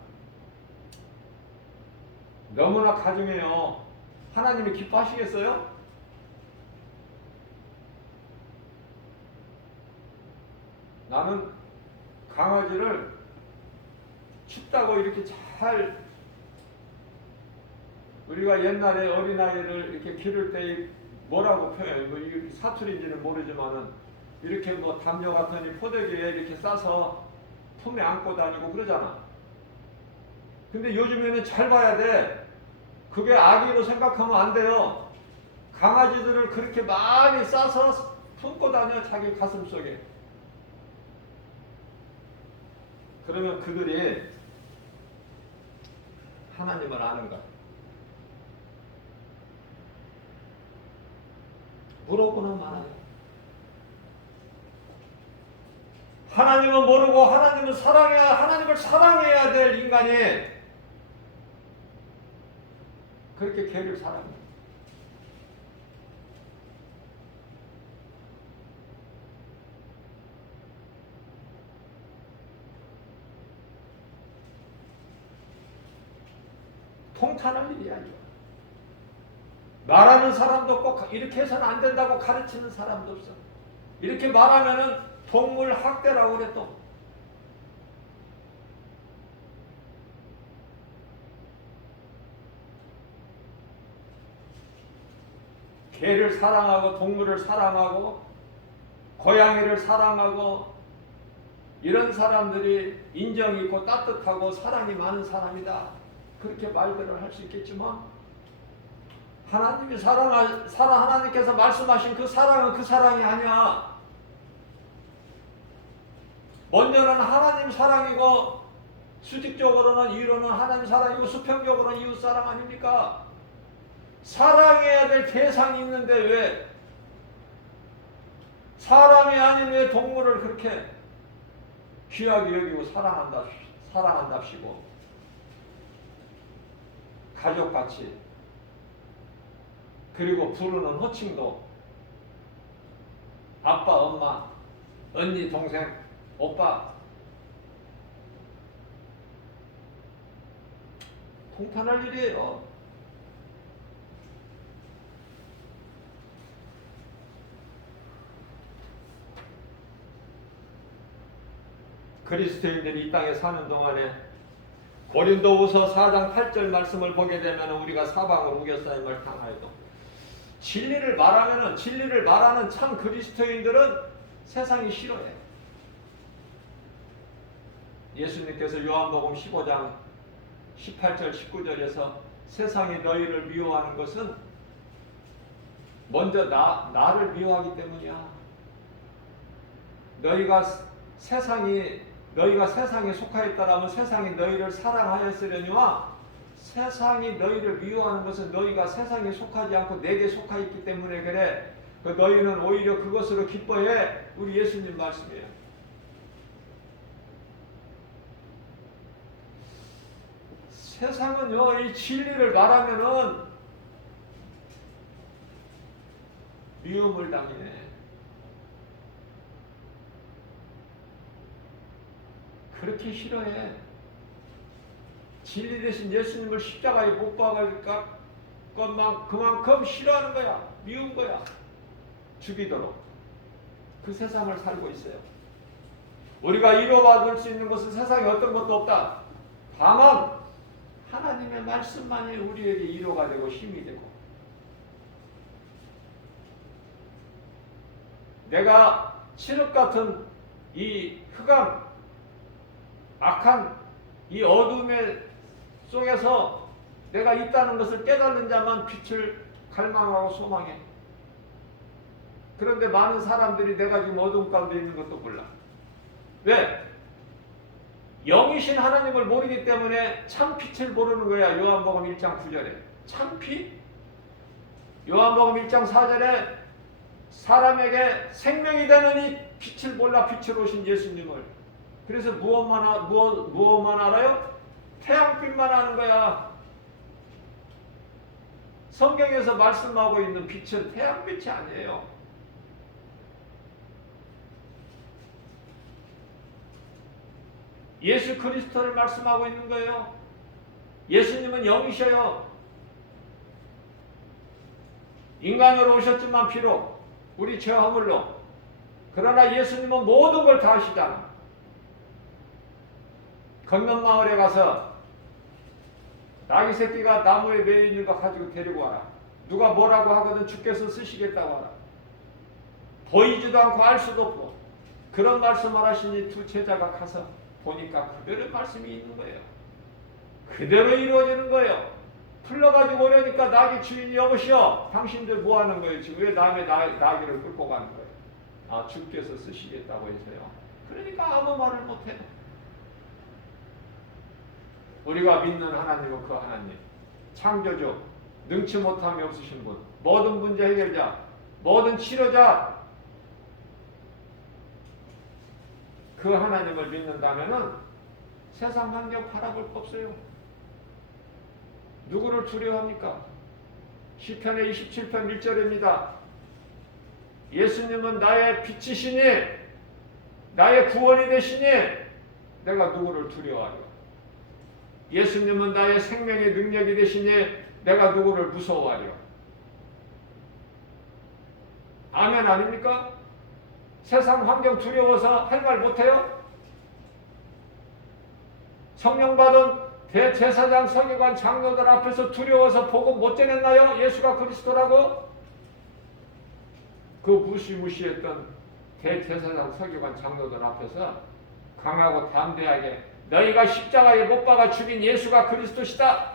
너무나 가중해요. 하나님이 기뻐하시겠어요? 나는 강아지를 춥다고 이렇게 잘 우리가 옛날에 어린아이를 이렇게 기를 때 뭐라고 표현해요? 뭐 이게 사투리인지는 모르지만은 이렇게 뭐 담요 같으니 포대기에 이렇게 싸서 품에 안고 다니고 그러잖아. 근데 요즘에는 잘 봐야 돼. 그게 악의로 생각하면 안 돼요. 강아지들을 그렇게 많이 싸서 품고 다녀, 자기 가슴 속에. 그러면 그들이 하나님을 아는가? 물어보는 많아요. 하나님은 모르고 하나님을 사랑해야 될 인간이 그렇게 개를 사랑해요. 통탄할 일이야, 이거. 말하는 사람도 없고 이렇게 해서는 안 된다고 가르치는 사람도 없어. 이렇게 말하면은 동물 학대라고 그래 또. 개를 사랑하고 동물을 사랑하고 고양이를 사랑하고 이런 사람들이 인정이 있고 따뜻하고 사랑이 많은 사람이다. 그렇게 말들을 할 수 있겠지만 하나님께서 말씀하신 그 사랑은 그 사랑이 아니야. 먼저는 하나님 사랑이고 수직적으로는 이유로는 하나님 사랑이고 수평적으로는 이웃 사랑 아닙니까? 사랑해야 될 대상이 있는데 왜 사람이 아닌 왜 동물을 그렇게 귀하게 여기고 사랑한답시고 가족같이 그리고 부르는 호칭도 아빠, 엄마, 언니, 동생, 오빠 통탄할 일이에요. 그리스도인들이 이 땅에 사는 동안에 고린도후서 4장 8절 말씀을 보게 되면 우리가 사방으로 우겨싸임을 당하여도 진리를 말하는 참 그리스도인들은 세상이 싫어해. 예수님께서 요한복음 15장 18절 19절에서 세상이 너희를 미워하는 것은 먼저 나를 미워하기 때문이야. 너희가 세상에 속하였다라면 세상이 너희를 사랑하였으려니와 세상이 너희를 미워하는 것은 너희가 세상에 속하지 않고 내게 속하였기 때문에 그래. 너희는 오히려 그것으로 기뻐해. 우리 예수님 말씀이에요. 세상은요, 이 진리를 말하면은 미움을 당해. 그렇게 싫어해. 진리 대신 예수님을 십자가에 못 박을 것만 그만큼 싫어하는 거야. 미운 거야. 죽이도록. 그 세상을 살고 있어요. 우리가 위로받을 수 있는 것은 세상에 어떤 것도 없다. 다만 하나님의 말씀만이 우리에게 위로가 되고 힘이 되고, 내가 칠흑 같은 이 흑암, 악한 이 어둠의 속에서 내가 있다는 것을 깨닫는 자만 빛을 갈망하고 소망해. 그런데 많은 사람들이 내가 지금 어둠 가운데 있는 것도 몰라. 왜? 영이신 하나님을 모르기 때문에 참 빛을 모르는 거야. 요한복음 1장 9절에 참 빛? 요한복음 1장 4절에 사람에게 생명이 되는 이 빛을 몰라 빛을 오신 예수님을. 그래서 무엇만 알아요? 태양빛만 아는 거야. 성경에서 말씀하고 있는 빛은 태양빛이 아니에요. 예수 그리스도를 말씀하고 있는 거예요. 예수님은 영이셔요. 인간으로 오셨지만 비록 우리 죄 허물로, 그러나 예수님은 모든 걸 다 하시잖아. 건넌마을에 가서 나귀 새끼가 나무에 매여 있는 거 가지고 데리고 와라. 누가 뭐라고 하거든 주께서 쓰시겠다고 하라. 보이지도 않고 알 수도 없고, 그런 말씀을 하시니 두 제자가 가서 보니까 그대로 말씀이 있는 거예요. 그대로 이루어지는 거예요. 풀러가지고 오려니까 나귀 주인이 여보시오, 당신들 뭐 하는 거예요? 지금 왜 남의 나귀를 끌고 가는 거예요? 아, 주께서 쓰시겠다고 해서요. 그러니까 아무 말을 못해요. 우리가 믿는 하나님은 그 하나님, 창조주, 능치 못함이 없으신 분, 모든 문제 해결자, 모든 치료자, 그 하나님을 믿는다면은 세상 환경 바라볼 거 없어요. 누구를 두려워합니까? 시편의 27편 1절입니다. 예수님은 나의 빛이시니 나의 구원이 되시니 내가 누구를 두려워하려. 예수님은 나의 생명의 능력이 되시니 내가 누구를 무서워하려. 아멘 아닙니까? 세상 환경 두려워서 할 말 못해요? 성령 받은 대제사장, 서기관, 장로들 앞에서 두려워서 복음 못 전했나요? 예수가 그리스도라고? 그 무시무시했던 대제사장, 서기관, 장로들 앞에서 강하고 담대하게 너희가 십자가에 못 박아 죽인 예수가 그리스도시다.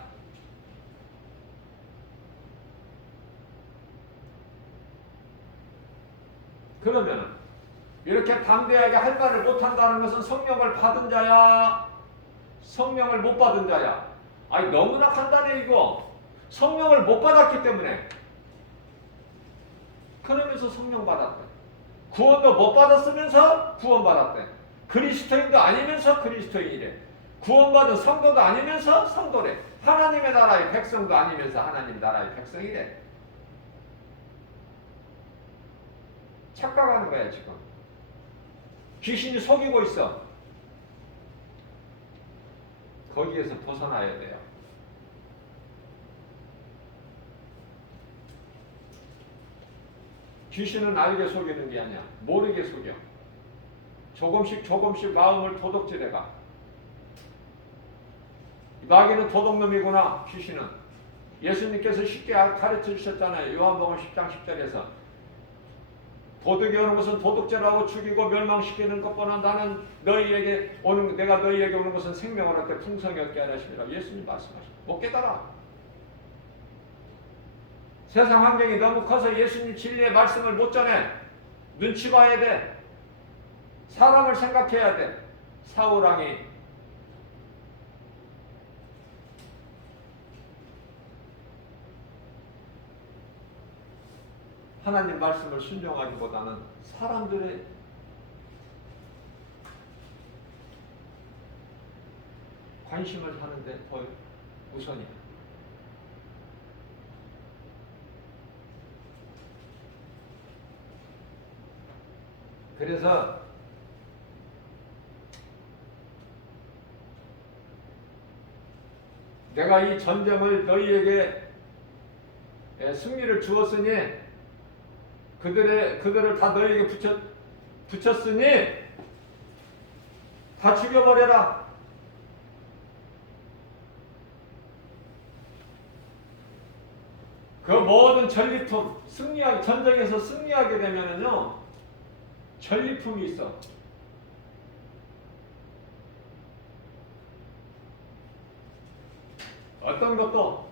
그러면 이렇게 담대하게 할 말을 못한다는 것은 성령을 받은 자야, 성령을 못 받은 자야? 아니, 너무나 간단해 이거. 성령을 못 받았기 때문에. 그러면서 성령 받았대. 구원도 못 받았으면서 구원받았대. 그리스도인도 아니면서 그리스도인이래. 구원받은 성도도 아니면서 성도래. 하나님의 나라의 백성도 아니면서 하나님 나라의 백성이래. 착각하는 거야 지금. 귀신이 속이고 있어. 거기에서 벗어나야 돼요. 귀신은 알게 속이는 게 아니야. 모르게 속여. 조금씩 마음을 도둑질해가. 마귀는 도둑놈이구나. 귀신은. 예수님께서 쉽게 가르쳐 주셨잖아요. 요한복음 10장 10절에서 도둑이 오는 것은 도둑질하고 죽이고 멸망시키는 것보다 나는 내가 너희에게 오는 것은 생명을 얻게 풍성히 얻게 하시리라. 예수님 말씀하셨어요. 못 깨달아. 세상 환경이 너무 커서 예수님 진리의 말씀을 못 전해. 눈치 봐야 돼. 사람을 생각해야 돼. 사울왕이 하나님 말씀을 순종하기보다는 사람들의 관심을 하는데 더 우선이야. 그래서 내가 이 전쟁을 너희에게 승리를 주었으니 그들을 다 너희에게 붙였으니 다 죽여버려라. 그 모든 전리품, 전쟁에서 승리하게 되면은요, 전리품이 있어. 어떤 것도,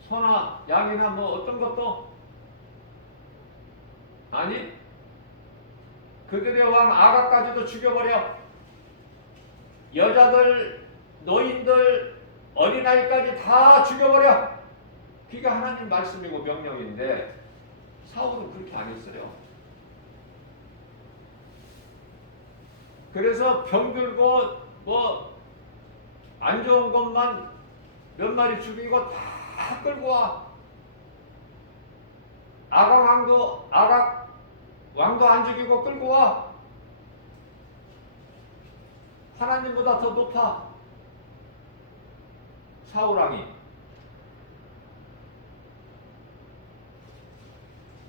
소나 양이나 뭐 어떤 것도, 아니, 그들의 왕 아각까지도 죽여버려. 여자들, 노인들, 어린아이까지 다 죽여버려. 그게 하나님 말씀이고 명령인데 사울은 그렇게 안 했어요. 그래서 병들고 뭐 안 좋은 것만 몇 마리 죽이고 다 끌고 와. 아각 왕도 안 죽이고 끌고 와. 하나님보다 더 높아. 사울 왕이.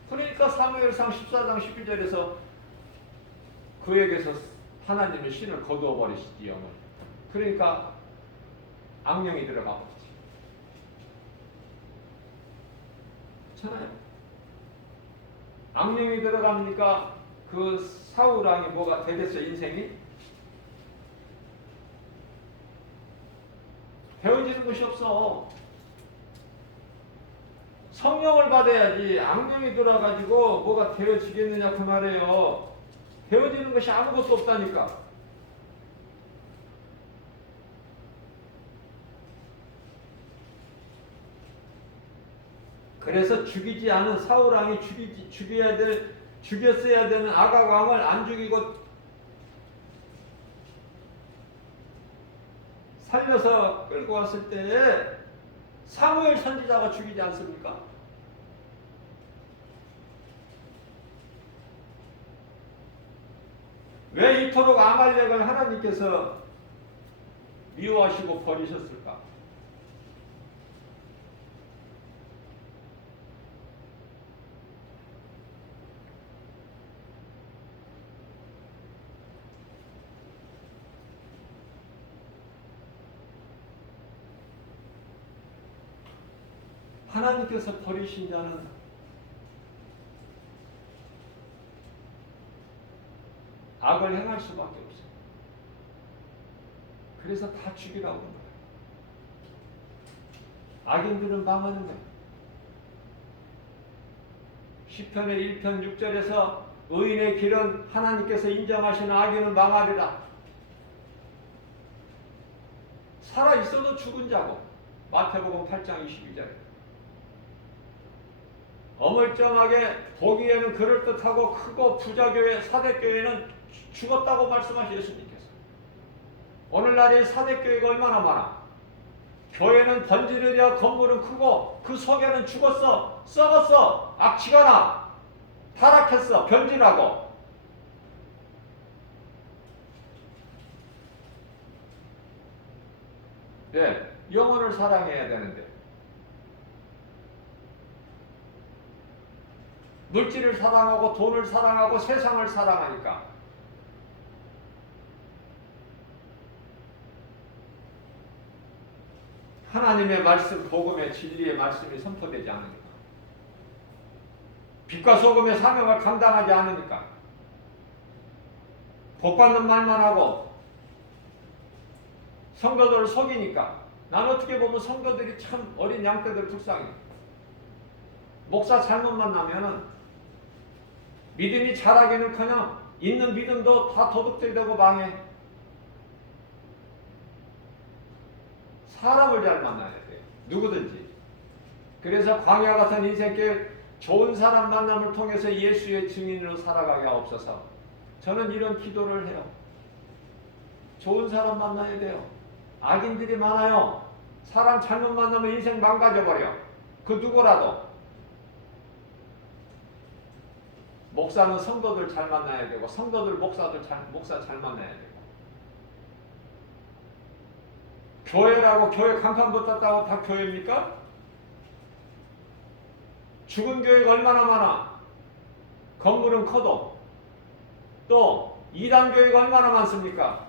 그러니까 사무엘상 14장 11절에서 그에게서 하나님의 신을 거두어 버리시지 영을. 그러니까 악령이 들어가 버리지. 그렇잖아요. 악령이 들어가니까 그 사울 왕이 뭐가 되겠어 인생이? 배워지는 것이 없어. 성령을 받아야지 악령이 들어가지고 뭐가 되어지겠느냐 그 말이에요. 되어지는 것이 아무것도 없다니까. 그래서 죽이지 않은 사울 왕이 죽였어야 되는 아각 왕을 안 죽이고 살려서 끌고 왔을 때에 사무엘 선지자가 죽이지 않습니까? 왜 이토록 아말렉을 하나님께서 미워하시고 버리셨을까? 하나님께서 버리신 자는 악을 행할 수밖에 없어요. 그래서 다 죽이라고 하는 거예요. 악인들은 망하는 거예요. 시편의 1편 6절에서 의인의 길은 하나님께서 인정하시는 악인은 망하리라. 살아있어도 죽은 자고. 마태복음 8장 22절에 어물쩡하게 보기에는 그럴듯하고 크고 부자교회 사대교회는 죽었다고 말씀하신 예수님께서. 오늘날의 사대교회가 얼마나 많아. 교회는 번지르랴 건물은 크고 그 속에는 죽었어, 썩었어, 악취가 나, 타락했어, 변질하고. 네, 영혼을 사랑해야 되는데 물질을 사랑하고 돈을 사랑하고 세상을 사랑하니까 하나님의 말씀, 복음의 진리의 말씀이 선포되지 않으니까 빛과 소금의 사명을 감당하지 않으니까 복받는 말만 하고 성도들을 속이니까 난 어떻게 보면 성도들이 참 어린 양떼들 불쌍해. 목사 잘못 만나면은 믿음이 자라기는커녕 있는 믿음도 다 도둑질되고 망해. 사람을 잘 만나야 돼요. 누구든지. 그래서 광야 같은 인생길 좋은 사람 만남을 통해서 예수의 증인으로 살아가게 하옵소서. 저는 이런 기도를 해요. 좋은 사람 만나야 돼요. 악인들이 많아요. 사람 잘못 만나면 인생 망가져버려. 그 누구라도. 목사는 성도들 잘 만나야 되고 성도들 목사 잘 만나야 되고 교회라고 교회 간판 붙었다고 다 교회입니까? 죽은 교회가 얼마나 많아. 건물은 커도 또 이단 교회가 얼마나 많습니까?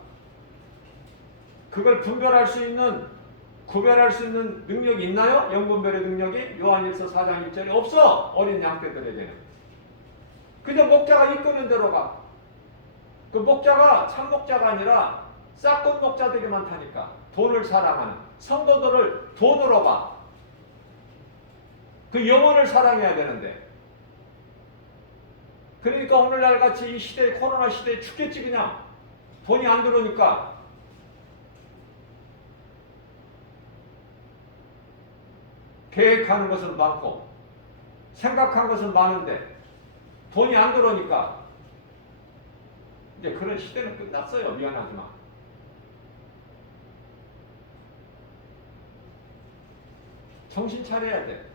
그걸 분별할 수 있는, 구별할 수 있는 능력이 있나요? 영분별의 능력이? 요한일서 4장 1절에 없어. 어린 양떼들에게는. 그냥 목자가 이끄는 대로 가. 그 목자가 참 목자가 아니라 싹꾼 목자들이 많다니까. 돈을 사랑하는 성도들을 돈으로 봐. 그 영혼을 사랑해야 되는데. 그러니까 오늘날 같이 이 시대에, 코로나 시대에 죽겠지 그냥. 돈이 안 들어오니까. 계획하는 것은 많고 생각한 것은 많은데 돈이 안 들어오니까 이제 그런 시대는 끝났어요. 미안하지만. 정신 차려야 돼.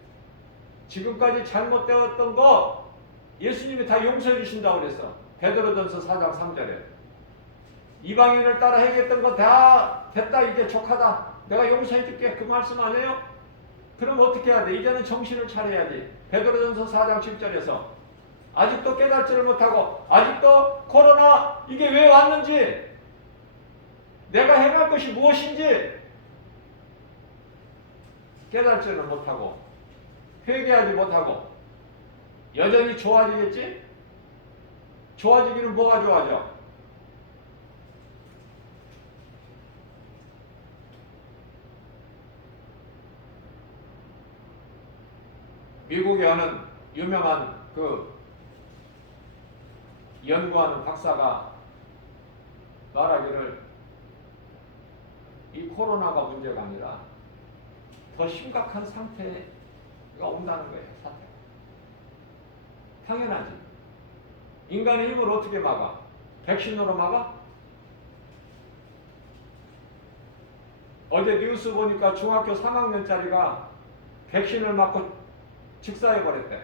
지금까지 잘못되었던 거 예수님이 다 용서해 주신다고 그랬어. 베드로전서 4장 3절에. 이방인을 따라 행했던 거 다 됐다. 이제 족하다. 내가 용서해 줄게. 그 말씀 안 해요? 그럼 어떻게 해야 돼? 이제는 정신을 차려야지. 베드로전서 4장 7절에서 아직도 깨닫지를 못하고 아직도 코로나 이게 왜 왔는지 내가 행할 것이 무엇인지 깨닫지는 못하고 회개하지 못하고 여전히 좋아지겠지? 좋아지기는 뭐가 좋아져? 미국에 어느 유명한 그 연구하는 박사가 말하기를 이 코로나가 문제가 아니라 더 심각한 상태가 온다는 거예요. 사태. 당연하지. 인간의 힘을 어떻게 막아? 백신으로 막아? 어제 뉴스 보니까 중학교 3학년짜리가 백신을 맞고 직사해버렸대.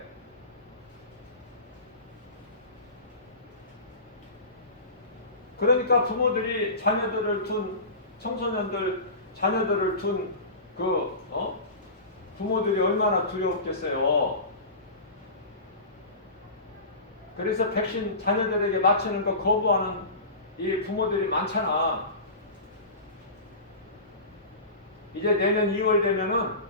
그러니까 부모들이 자녀들을 둔, 청소년들, 자녀들을 둔 부모들이 얼마나 두려웠겠어요. 그래서 백신 자녀들에게 맞추는 거 거부하는 이 부모들이 많잖아. 이제 내년 2월 되면은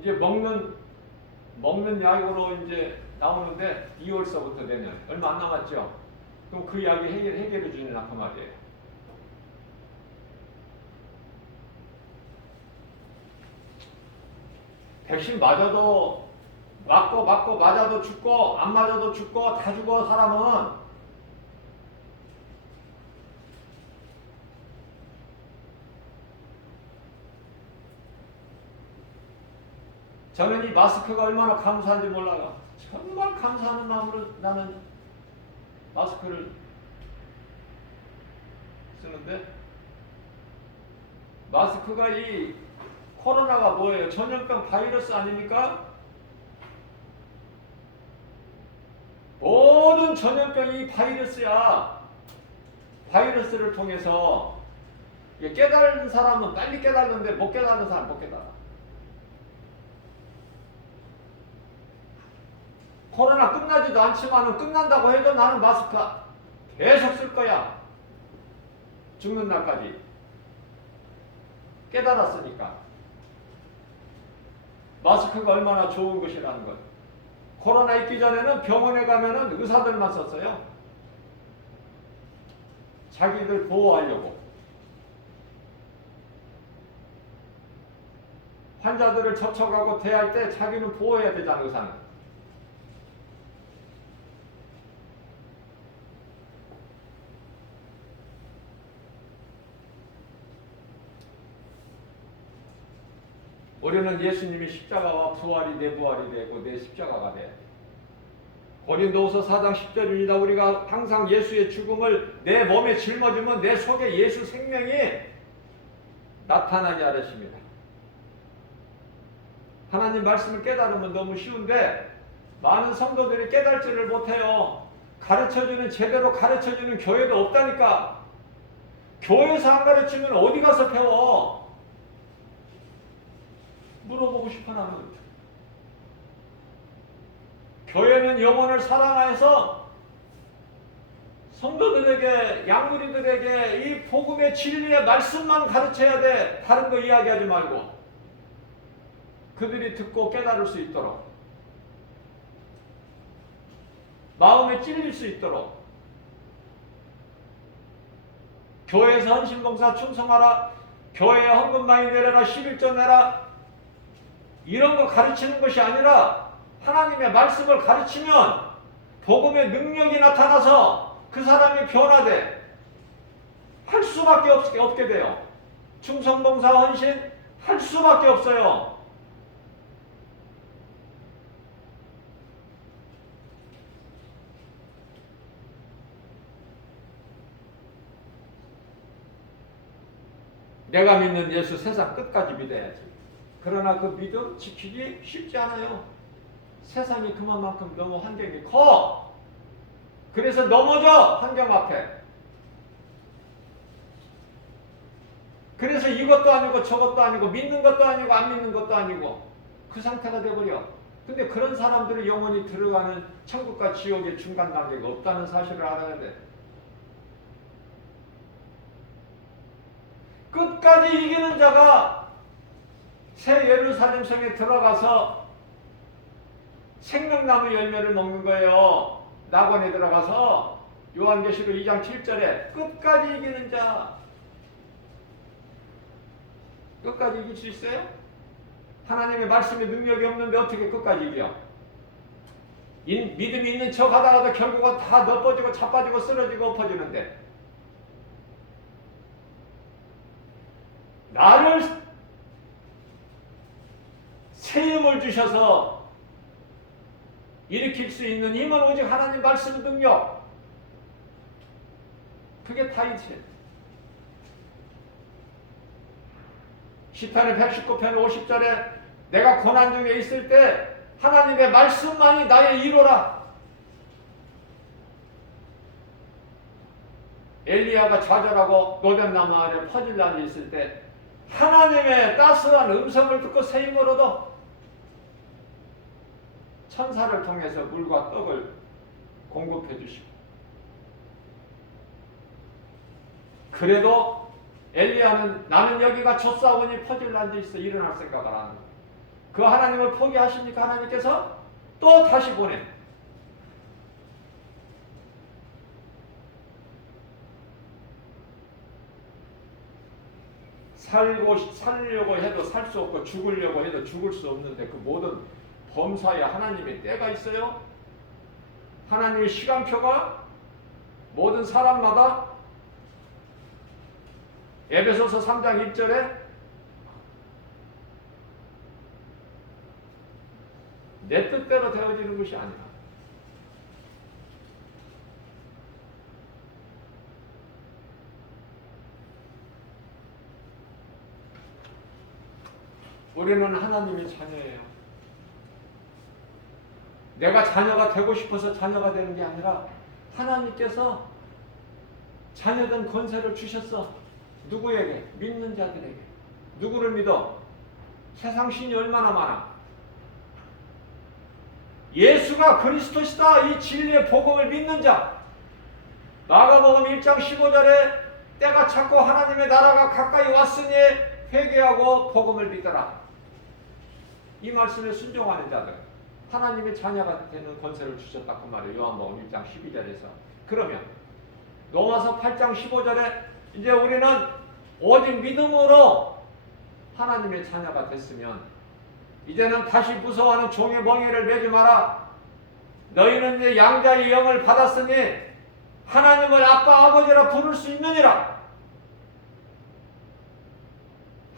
이제 먹는 약으로 이제 나오는데 2월서부터 내년 얼마 안 남았죠. 그럼 그 약이 해결해 주느냐 그 말이에요. 백신 맞아도 맞고 맞아도 죽고 안 맞아도 죽고 다 죽어 사람은. 저는 이 마스크가 얼마나 감사한지 몰라요. 정말 감사하는 마음으로 나는 마스크를 쓰는데, 마스크가 이 코로나가 뭐예요? 전염병 바이러스 아닙니까? 모든 전염병이 바이러스야. 바이러스를 통해서 깨달은 사람은 빨리 깨달는데 못 깨달은 사람은 못 깨달아. 코로나 끝나지도 않지만 끝난다고 해도 나는 마스크 계속 쓸 거야. 죽는 날까지. 깨달았으니까. 마스크가 얼마나 좋은 것이라는 것. 코로나 있기 전에는 병원에 가면은 의사들만 썼어요. 자기들 보호하려고. 환자들을 접촉하고 대할 때 자기는 보호해야 되잖아, 의사는. 우리는 예수님이 십자가와 부활이 내 부활이 되고 내 십자가가 돼. 고린도후서 4장 10절입니다. 우리가 항상 예수의 죽음을 내 몸에 짊어지면 내 속에 예수 생명이 나타나게 하십니다. 하나님 말씀을 깨달으면 너무 쉬운데 많은 성도들이 깨달지를 못해요. 가르쳐주는, 제대로 가르쳐주는 교회도 없다니까. 교회에서 안 가르치면 어디 가서 배워? 물어보고 싶어 나는. 교회는 영혼을 사랑해서 성도들에게, 양무리들에게 이 복음의 진리의 말씀만 가르쳐야 돼. 다른 거 이야기하지 말고. 그들이 듣고 깨달을 수 있도록, 마음에 찔릴 수 있도록, 교회에서 헌신봉사 충성하라, 교회에 헌금 많이 내려라, 11조 내라, 이런 거 가르치는 것이 아니라 하나님의 말씀을 가르치면 복음의 능력이 나타나서 그 사람이 변화돼. 할 수밖에 없게 돼요. 충성봉사 헌신 할 수밖에 없어요. 내가 믿는 예수 세상 끝까지 믿어야지. 그러나 그 믿음 지키기 쉽지 않아요. 세상이 그만큼 너무 환경이 커. 그래서 넘어져, 환경 앞에. 그래서 이것도 아니고 저것도 아니고 믿는 것도 아니고 안 믿는 것도 아니고 그 상태가 돼버려. 근데 그런 사람들이 영원히 들어가는 천국과 지옥의 중간 단계가 없다는 사실을 알아야 돼. 끝까지 이기는 자가 새 예루살렘 성에 들어가서 생명나무 열매를 먹는 거예요. 낙원에 들어가서 요한계시록 2장 7절에 끝까지 이기는 자. 끝까지 이길 수 있어요? 하나님의 말씀에 능력이 없는데 어떻게 끝까지 이겨? 믿음이 있는 척 하다가도 결국은 다 넘어지고 자빠지고 쓰러지고 엎어지는데, 나를 새 힘을 주셔서 일으킬 수 있는 힘은 오직 하나님 말씀 능력. 그게 다이치. 시편의 119편 50절에 내가 고난 중에 있을 때 하나님의 말씀만이 나의 위로라. 엘리야가 좌절하고 노뱀나무 아래 퍼질러 앉아 있을 때 하나님의 따스한 음성을 듣고 새 힘을 얻어 천사를 통해서 물과 떡을 공급해 주시고, 그래도 엘리야는 나는 여기가 좁사오니 퍼질러 앉아 있어 일어날 생각을 안 하는, 그 하나님을 포기하십니까? 하나님께서 또 다시 보내. 살려고 해도 살 수 없고 죽으려고 해도 죽을 수 없는데 그 모든 범사에 하나님의 때가 있어요. 하나님의 시간표가 모든 사람마다 에베소서 3장 1절에 내 뜻대로 되어지는 것이 아니라 우리는 하나님의 자녀예요. 내가 자녀가 되고 싶어서 자녀가 되는 게 아니라 하나님께서 자녀된 권세를 주셨어. 누구에게? 믿는 자들에게. 누구를 믿어? 세상 신이 얼마나 많아. 예수가 그리스도시다, 이 진리의 복음을 믿는 자. 마가복음 1장 15절에 때가 찼고 하나님의 나라가 가까이 왔으니 회개하고 복음을 믿어라. 이 말씀에 순종하는 자들, 하나님의 자녀가 되는 권세를 주셨다고 말해요. 요한복음 1장 12절에서. 그러면 로마서 8장 15절에 이제 우리는 오직 믿음으로 하나님의 자녀가 됐으면 이제는 다시 무서워하는 종의 멍에를 매지 마라. 너희는 이제 양자의 영을 받았으니 하나님을 아빠 아버지라 부를 수 있느니라.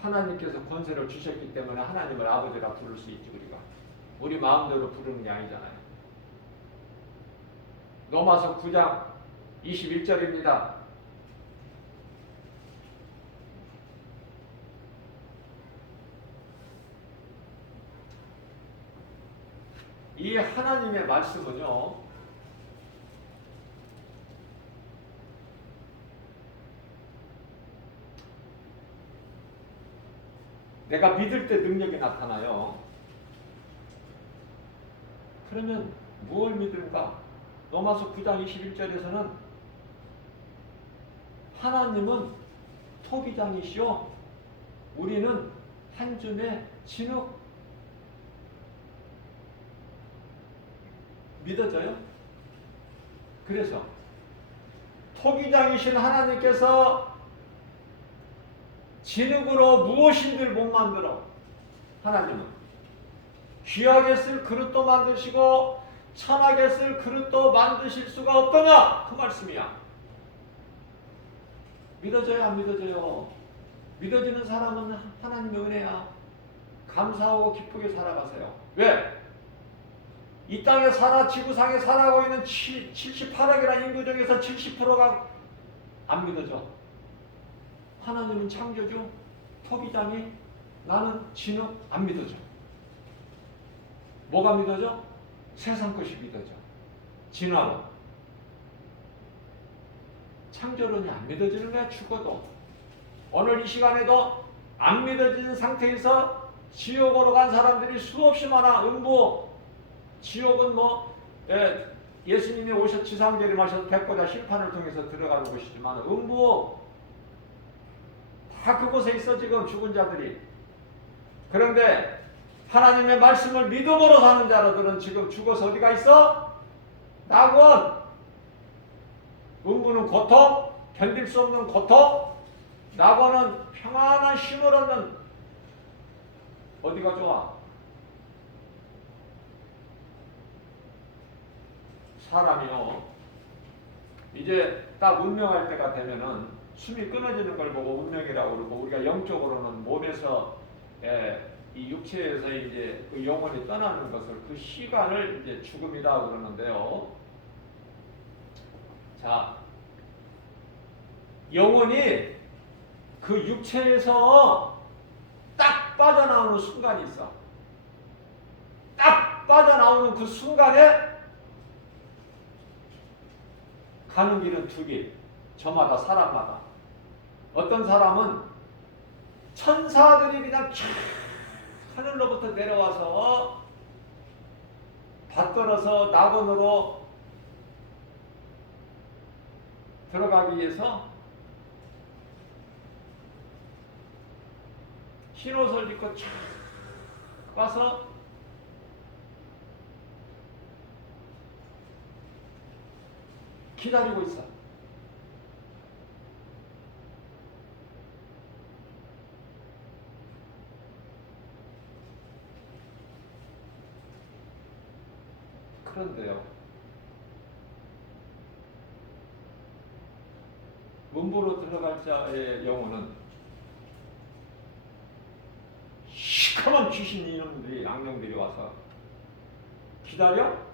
하나님께서 권세를 주셨기 때문에 하나님을 아버지라 부를 수 있지. 우리가 우리 마음대로 부르는 게 아니잖아요. 로마서 9장 21절입니다. 이 하나님의 말씀은요, 내가 믿을 때 능력이 나타나요. 그러면 무엇을 믿을까? 로마서 9장 21절에서는 하나님은 토기장이시오. 우리는 한 줌의 진흙. 믿어져요? 그래서 토기장이신 하나님께서 진흙으로 무엇인들 못 만들어. 하나님은 귀하게 쓸 그릇도 만드시고 천하게 쓸 그릇도 만드실 수가 없더냐, 그 말씀이야. 믿어져요, 안 믿어져요? 믿어지는 사람은 하나님의 은혜야. 감사하고 기쁘게 살아가세요. 왜? 이 땅에 지구상에 살아가고 있는 78억이라는 인구 중에서 70%가 안 믿어져. 하나님은 창조주, 토기장이, 나는 진흙. 안 믿어져. 뭐가 믿어져? 세상 것이 믿어져. 진화론. 창조론이 안 믿어지는 거야, 죽어도. 오늘 이 시간에도 안 믿어지는 상태에서 지옥으로 간 사람들이 수없이 많아. 음부, 지옥은 예수님이 지상 재림하셔서 백보자 심판을 통해서 들어가는 곳이지만 음부 다 그곳에 있어 지금 죽은 자들이. 그런데 하나님의 말씀을 믿음으로 사는 자들은 지금 죽어서 어디가 있어? 낙원. 음부는 고통, 견딜 수 없는 고통. 낙원은 평안한 쉼을 얻는. 어디가 좋아? 사람이요, 이제 딱 운명할 때가 되면은 숨이 끊어지는 걸 보고 운명이라고 그러고, 우리가 영적으로는 몸에서 이 육체에서 이제 그 영혼이 떠나는 것을, 그 시간을 이제 죽음이다 그러는데요. 자, 영혼이 그 육체에서 딱 빠져나오는 순간이 있어. 딱 빠져나오는 그 순간에 가는 길은 두 길. 저마다, 사람마다. 어떤 사람은 천사들이 그냥 쫙 하늘로부터 내려와서 받들어서 낙원으로 들어가기 위해서 흰 옷을 입고 쫙 와서 기다리고 있어. 그런데요, 음부로 들어갈 자의 영혼은 시커먼 귀신 이놈들이, 악령들이 와서 기다려?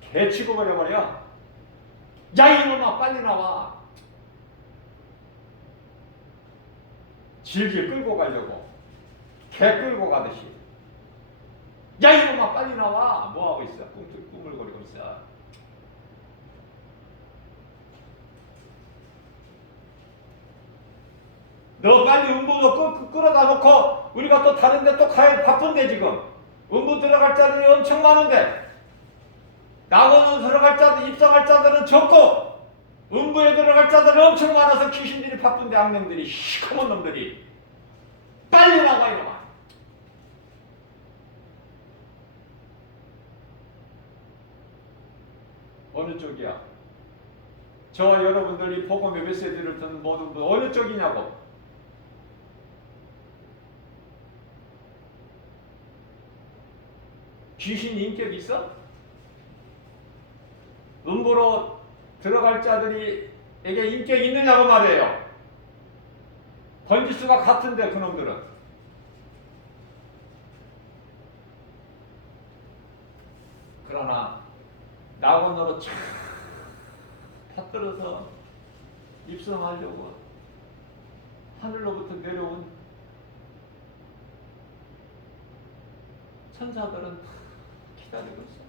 개 취급버려버려. 야, 이놈아, 빨리 나와. 질질 끌고 가려고. 개 끌고 가듯이. 야, 이놈아, 빨리 나와. 뭐하고 있어? 꾸물거리고 있어. 너 빨리 음부로 끌어다 놓고 우리가 또 다른 데 또 가야 바쁜데 지금. 음부 들어갈 자들이 엄청 많은데, 낙원으로 들어갈 자들, 입성할 자들은 적고 음부에 들어갈 자들은 엄청 많아서 귀신들이 바쁜데, 악령들이, 시커먼 놈들이 빨리 나가 이놈아. 어느 쪽이야? 저와 여러분들이 복음의 메시지를 듣는 모든 분 어느 쪽이냐고. 귀신 인격이 있어? 음부로 들어갈 자들에게 인격이 있느냐고 말이에요. 번지수가 같은데 그놈들은. 그러나 낙원으로 촥 받들어서 입성하려고 하늘로부터 내려온 천사들은 다 기다리고 있어.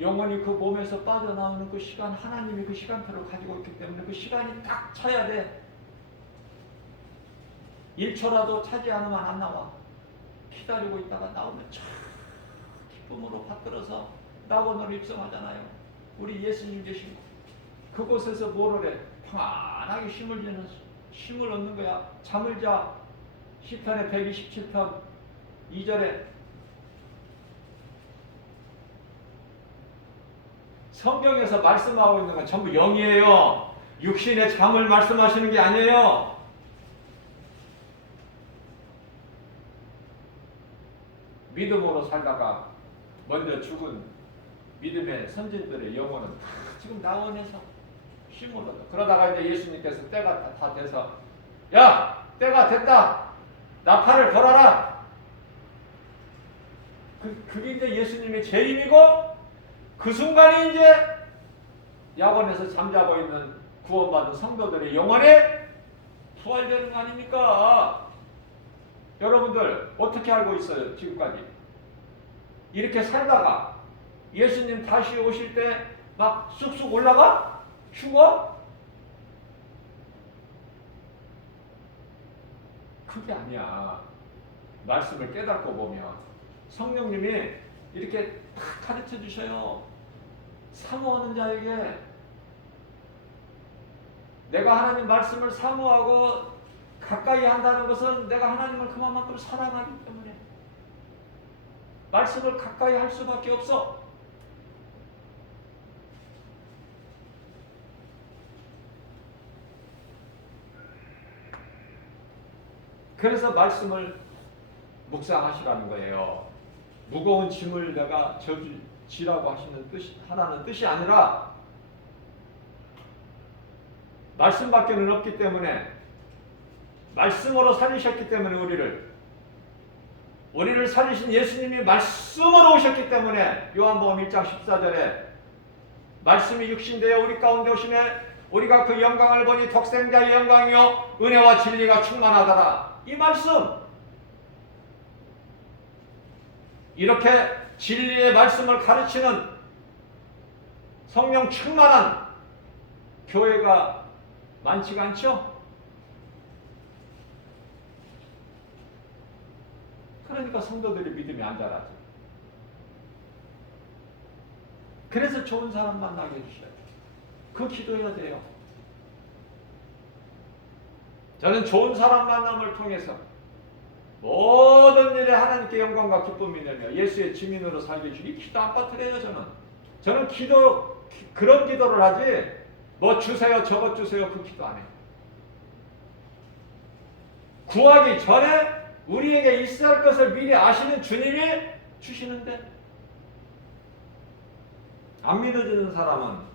영혼이 그 몸에서 빠져나오는 그 시간, 하나님이 그 시간표를 가지고 있기 때문에 그 시간이 딱 차야 돼. 1초라도 차지 않으면 안 나와. 기다리고 있다가 나오면 촥 기쁨으로 받들어서 낙원으로 입성하잖아요. 우리 예수님 계신 곳. 그곳에서 뭐를 해? 평안하게 쉼을 얻는 거야. 잠을 자. 시편의 127편 2절에 성경에서 말씀하고 있는 건 전부 영이에요. 육신의 잠을 말씀하시는 게 아니에요. 믿음으로 살다가 먼저 죽은 믿음의 선진들의 영혼은 다 지금 낙원에서 쉼을 얻어. 그러다가 이제 예수님께서 때가 다 돼서 야! 때가 됐다! 나팔을 벌어라! 그게 이제 예수님의 재림이고 그 순간에 이제 야원에서 잠자고 있는 구원받은 성도들의 영혼이 부활되는 거 아닙니까? 여러분들 어떻게 알고 있어요? 지금까지 이렇게 살다가 예수님 다시 오실 때 막 쑥쑥 올라가? 죽어? 그게 아니야. 말씀을 깨닫고 보면 성령님이 이렇게 다 가르쳐 주셔요. 사모하는 자에게 내가 하나님 말씀을 사모하고 가까이 한다는 것은 내가 하나님을 그만큼 사랑하기 때문에 말씀을 가까이 할 수밖에 없어. 그래서 말씀을 묵상하시라는 거예요. 무거운 짐을 내가 지라고 하라는 뜻이 아니라 말씀밖에는 없기 때문에 말씀으로 살리셨기 때문에 우리를 살리신 예수님이 말씀으로 오셨기 때문에 요한복음 1장 14절에 말씀이 육신되어 우리 가운데 오시매 우리가 그 영광을 보니 독생자의 영광이요 은혜와 진리가 충만하더라. 이 말씀 이렇게 진리의 말씀을 가르치는 성령 충만한 교회가 많지가 않죠? 그러니까 성도들의 믿음이 안 자라죠. 그래서 좋은 사람 만나게 해주셔야 돼요. 그 기도해야 돼요. 저는 좋은 사람 만남을 통해서 모든 일에 하나님께 영광과 기쁨이 되며 예수의 증인으로 살게 해주기 기도 안 빠뜨려요. 저는 그런 기도를 하지 뭐 주세요 저것 주세요 그 기도 안 해요. 구하기 전에 우리에게 있어야 할 것을 미리 아시는 주님이 주시는데 안 믿어지는 사람은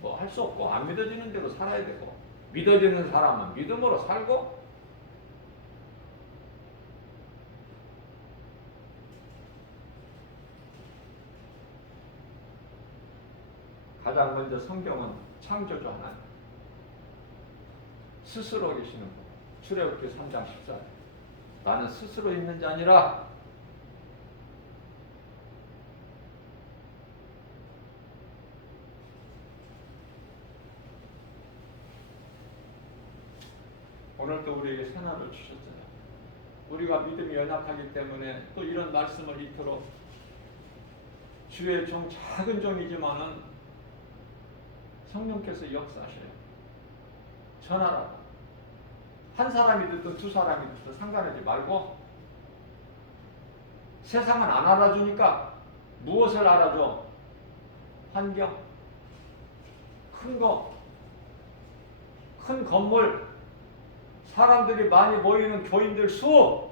뭐 할 수 없고 안 믿어지는 대로 살아야 되고 믿어지는 사람은 믿음으로 살고 가장 먼저 성경은 창조주 하나님 스스로 계시는 분 출애굽기 3장 14절 나는 스스로 있는 자 아니라 오늘도 우리에게 새날을 주셨잖아요. 우리가 믿음이 연약하기 때문에 또 이런 말씀을 이토록 주의 종 작은 종이지만은 성령께서 역사하셔요. 전하라. 한 사람이 듣든 두 사람이 듣든 상관하지 말고 세상은 안 알아주니까 무엇을 알아줘? 환경, 큰 거, 큰 건물, 사람들이 많이 모이는 교인들 수,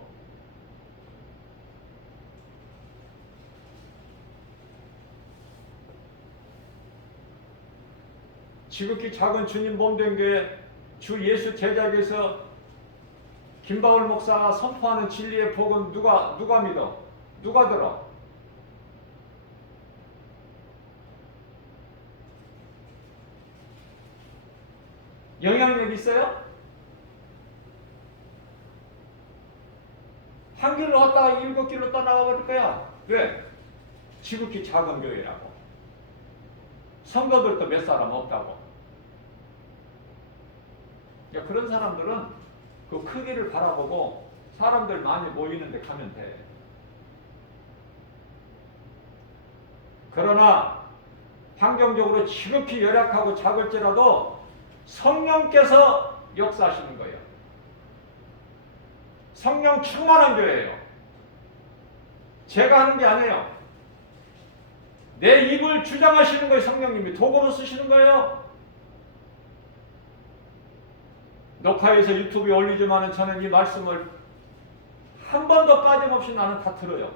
지극히 작은 주님 몸된 교회 주 예수 제자에게서 김바울 목사가 선포하는 진리의 복음 누가 믿어? 누가 들어? 영향력 있어요? 한 길로 왔다가 7길로 떠나가 버릴 거야. 왜? 지극히 작은 교회라고. 성도들도 몇 사람 없다고. 그런 사람들은 그 크기를 바라보고 사람들 많이 모이는 데 가면 돼. 그러나 환경적으로 지극히 열악하고 작을지라도 성령께서 역사하시는 거예요. 성령 충만한 교회예요. 제가 하는 게 아니에요. 내 입을 주장하시는 거예요. 성령님이 도구로 쓰시는 거예요. 녹화해서 유튜브에 올리지만 저는 이 말씀을 한 번도 빠짐없이 나는 다 들어요.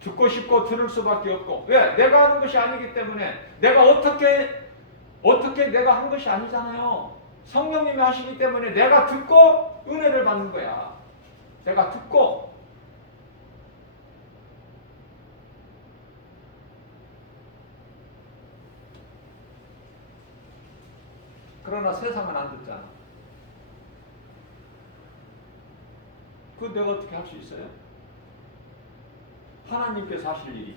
듣고 싶고 들을 수밖에 없고. 왜? 내가 하는 것이 아니기 때문에. 내가 어떻게 내가 한 것이 아니잖아요. 성령님이 하시기 때문에 내가 듣고 은혜를 받는 거야. 내가 듣고. 그러나 세상은 안 듣잖아. 그거 내가 어떻게 할 수 있어요? 하나님께서 하실 일이지.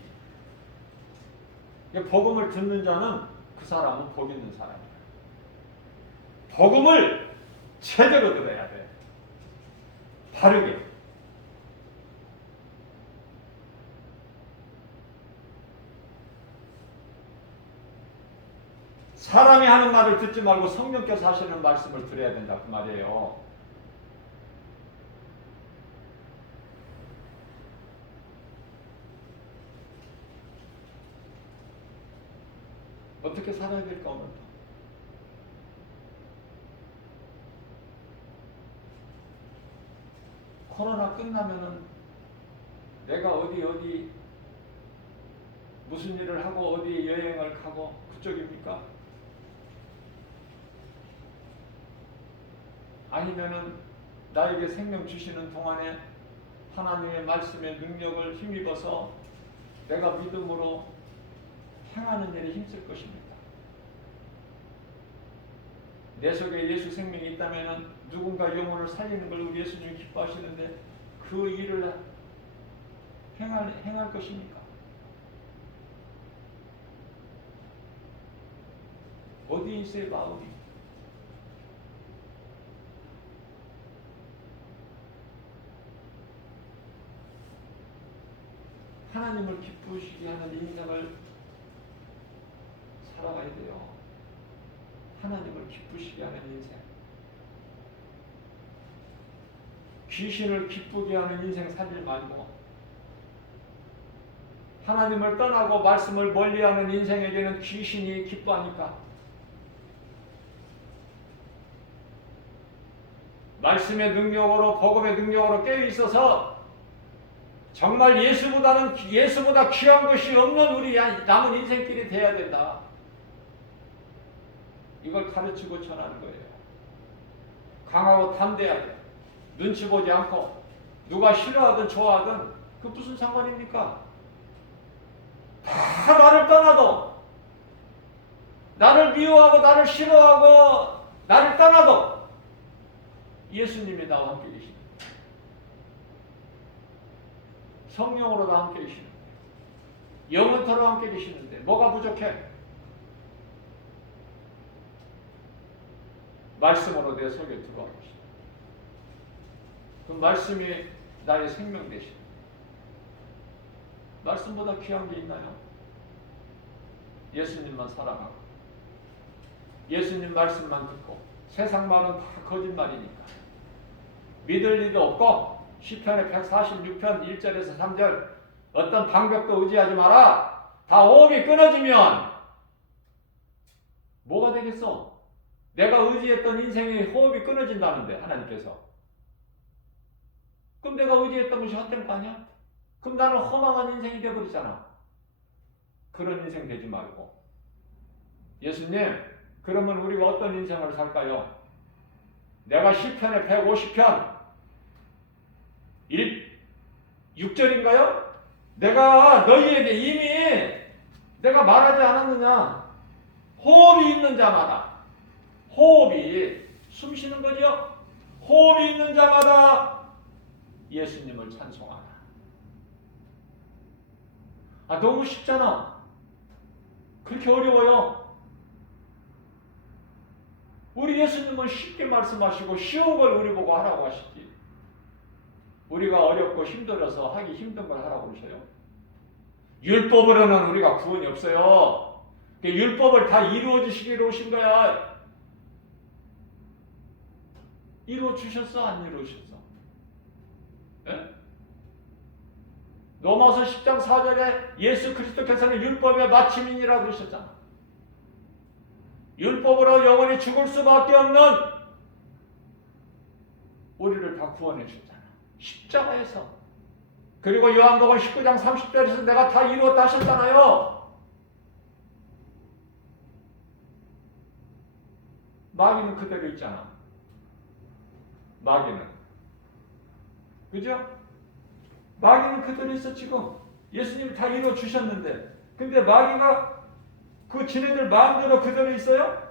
복음을 듣는 자는 그 사람은 복 있는 사람이야. 복음을 제대로 들어야 돼. 바르게. 사람이 하는 말을 듣지 말고 성령께서 하시는 말씀을 들어야 된다 그 말이에요. 어떻게 살아야 될까 오늘? 코로나 끝나면은 내가 어디 무슨 일을 하고 어디 여행을 가고 그쪽입니까? 아니면은 나에게 생명 주시는 동안에 하나님의 말씀의 능력을 힘입어서 내가 믿음으로 행하는 일에 힘쓸 것입니다. 내 속에 예수 생명이 있다면 누군가 영혼을 살리는 걸 우리 예수님이 기뻐하시는데 그 일을 행할 것입니까? 어디에 있어요, 마음이? 하나님을 기쁘시게 하는 인생을 살아가야 돼요. 하나님을 기쁘시게 하는 인생. 귀신을 기쁘게 하는 인생 살지 말고 하나님을 떠나고 말씀을 멀리하는 인생에게는 귀신이 기뻐하니까 말씀의 능력으로 복음의 능력으로 깨어있어서 정말 예수보다 귀한 것이 없는 우리 남은 인생길이 돼야 된다. 이걸 가르치고 전하는 거예요. 강하고 담대해야 돼. 눈치 보지 않고 누가 싫어하든 좋아하든 그 무슨 상관입니까? 다 나를 떠나도 나를 미워하고 나를 싫어하고 나를 떠나도 예수님이 나와 함께 계십니다. 성령으로 나와 함께 계시는데 영원토록 함께 계시는데 뭐가 부족해? 말씀으로 내 속에 들어와 보시다. 그 말씀이 나의 생명 되시다. 말씀보다 귀한 게 있나요? 예수님만 사랑하고 예수님 말씀만 듣고 세상 말은 다 거짓말이니까 믿을 일도 없고 시편의 146편 1절에서 3절 어떤 방벽도 의지하지 마라. 다 호흡이 끊어지면 뭐가 되겠어? 내가 의지했던 인생의 호흡이 끊어진다는데 하나님께서 그럼 내가 의지했던 것이 헛된 거 아니야? 그럼 나는 허망한 인생이 되어버리잖아. 그런 인생 되지 말고 예수님 그러면 우리가 어떤 인생을 살까요? 내가 시편의 150편 6절인가요? 내가 너희에게 이미 내가 말하지 않았느냐? 호흡이 있는 자마다 호흡이 숨 쉬는 거죠? 호흡이 있는 자마다 예수님을 찬송하라. 너무 쉽잖아. 그렇게 어려워요. 우리 예수님은 쉽게 말씀하시고 쉬운 걸 우리 보고 하라고 하시지. 우리가 어렵고 힘들어서 하기 힘든 걸 하라고 그러셔요? 율법으로는 우리가 구원이 없어요. 율법을 다 이루어 주시기로 오신 거야. 이루어 주셨어? 안 이루어주셨어? 예? 로마서 10장 4절에 예수 그리스도께서는 율법의 마침인이라고 그러셨잖아. 율법으로 영원히 죽을 수밖에 없는 우리를 다 구원해 주셨잖아. 십자가에서. 그리고 요한복음 19장 30절에서 내가 다 이루었다 하셨잖아요. 마귀는 그대로 있잖아. 마귀는. 그죠? 마귀는 그대로 있어 지금. 예수님이 다 이루어 주셨는데. 근데 마귀가 그 지네들 마음대로 그대로 있어요?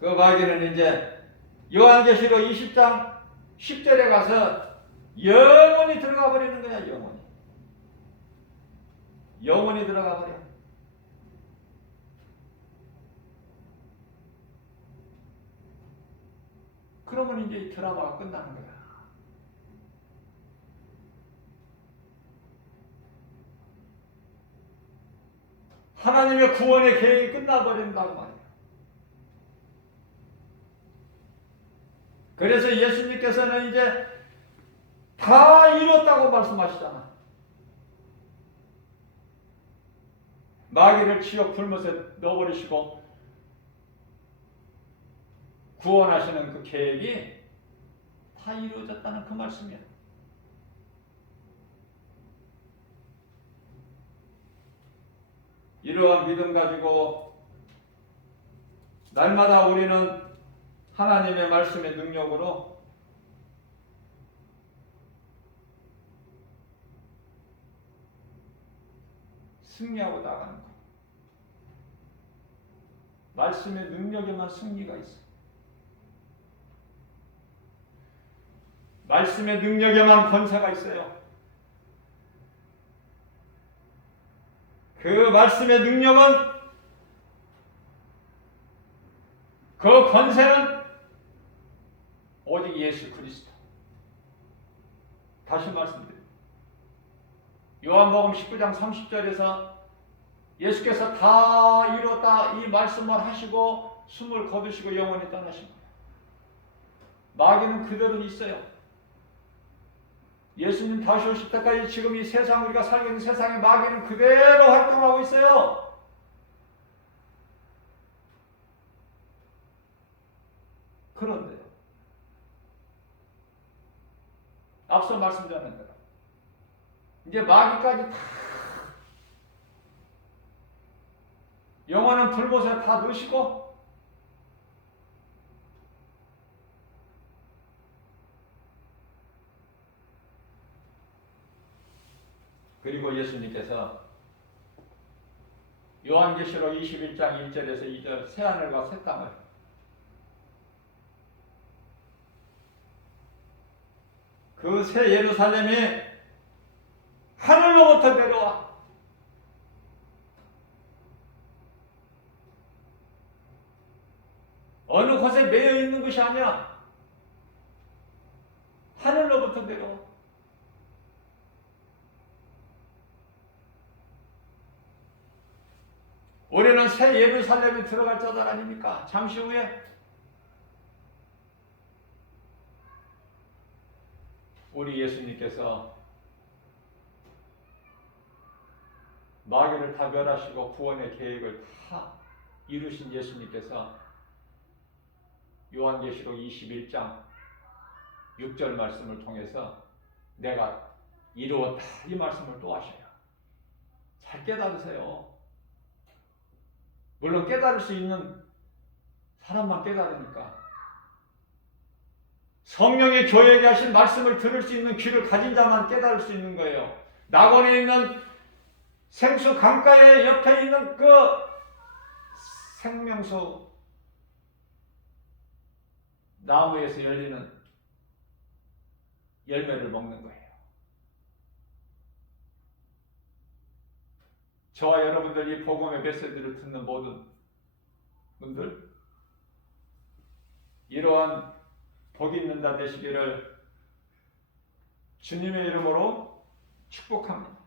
그 마귀는 이제 요한계시록 20장 10절에 가서 영원히 들어가 버리는 거야. 영원히. 영원히 들어가 버려. 그러면 이제 이 드라마가 끝나는 거야. 하나님의 구원의 계획이 끝나버린다고 말이에요. 그래서 예수님께서는 이제 다 이뤘다고 말씀하시잖아. 마귀를 지옥 불못에 넣어버리시고 구원하시는 그 계획이 다 이루어졌다는 그 말씀이야. 이러한 믿음 가지고 날마다 우리는 하나님의 말씀의 능력으로 승리하고 나가는 것. 말씀의 능력에만 승리가 있어. 말씀의 능력에만 권세가 있어요. 그 말씀의 능력은, 그 권세는 오직 예수 그리스도. 다시 말씀드립니다. 요한복음 19장 30절에서 예수께서 다 이뤘다 이 말씀을 하시고 숨을 거두시고 영원히 떠나신 거예요. 마귀는 그대로 있어요. 예수님 다시 오실 때까지 지금 이 세상, 우리가 살고 있는 세상에 마귀는 그대로 활동하고 있어요. 그런데요, 앞서 말씀드린 대로 이제 마귀까지 다 영원한 불못에 다 넣으시고 그리고 예수님께서 요한계시록 21장 1절에서 2절 새하늘과 새 땅을 그 새 예루살렘이 하늘로부터 내려와 어느 곳에 매여 있는 것이 아니야. 하늘로부터 내려와. 우리는 새 예루살렘에 들어갈 자들 아닙니까? 잠시 후에 우리 예수님께서 마귀를 다 멸하시고 구원의 계획을 다 이루신 예수님께서 요한계시록 21장 6절 말씀을 통해서 내가 이루었다 이 말씀을 또 하셔요. 잘 깨달으세요. 물론 깨달을 수 있는 사람만 깨달으니까 성령의 교회에게 하신 말씀을 들을 수 있는 귀를 가진 자만 깨달을 수 있는 거예요. 낙원에 있는 생수 강가에 옆에 있는 그 생명수 나무에서 열리는 열매를 먹는 거예요. 저와 여러분들 이 복음의 메시지를 듣는 모든 분들 이러한 복이 있는 자 되시기를 주님의 이름으로 축복합니다.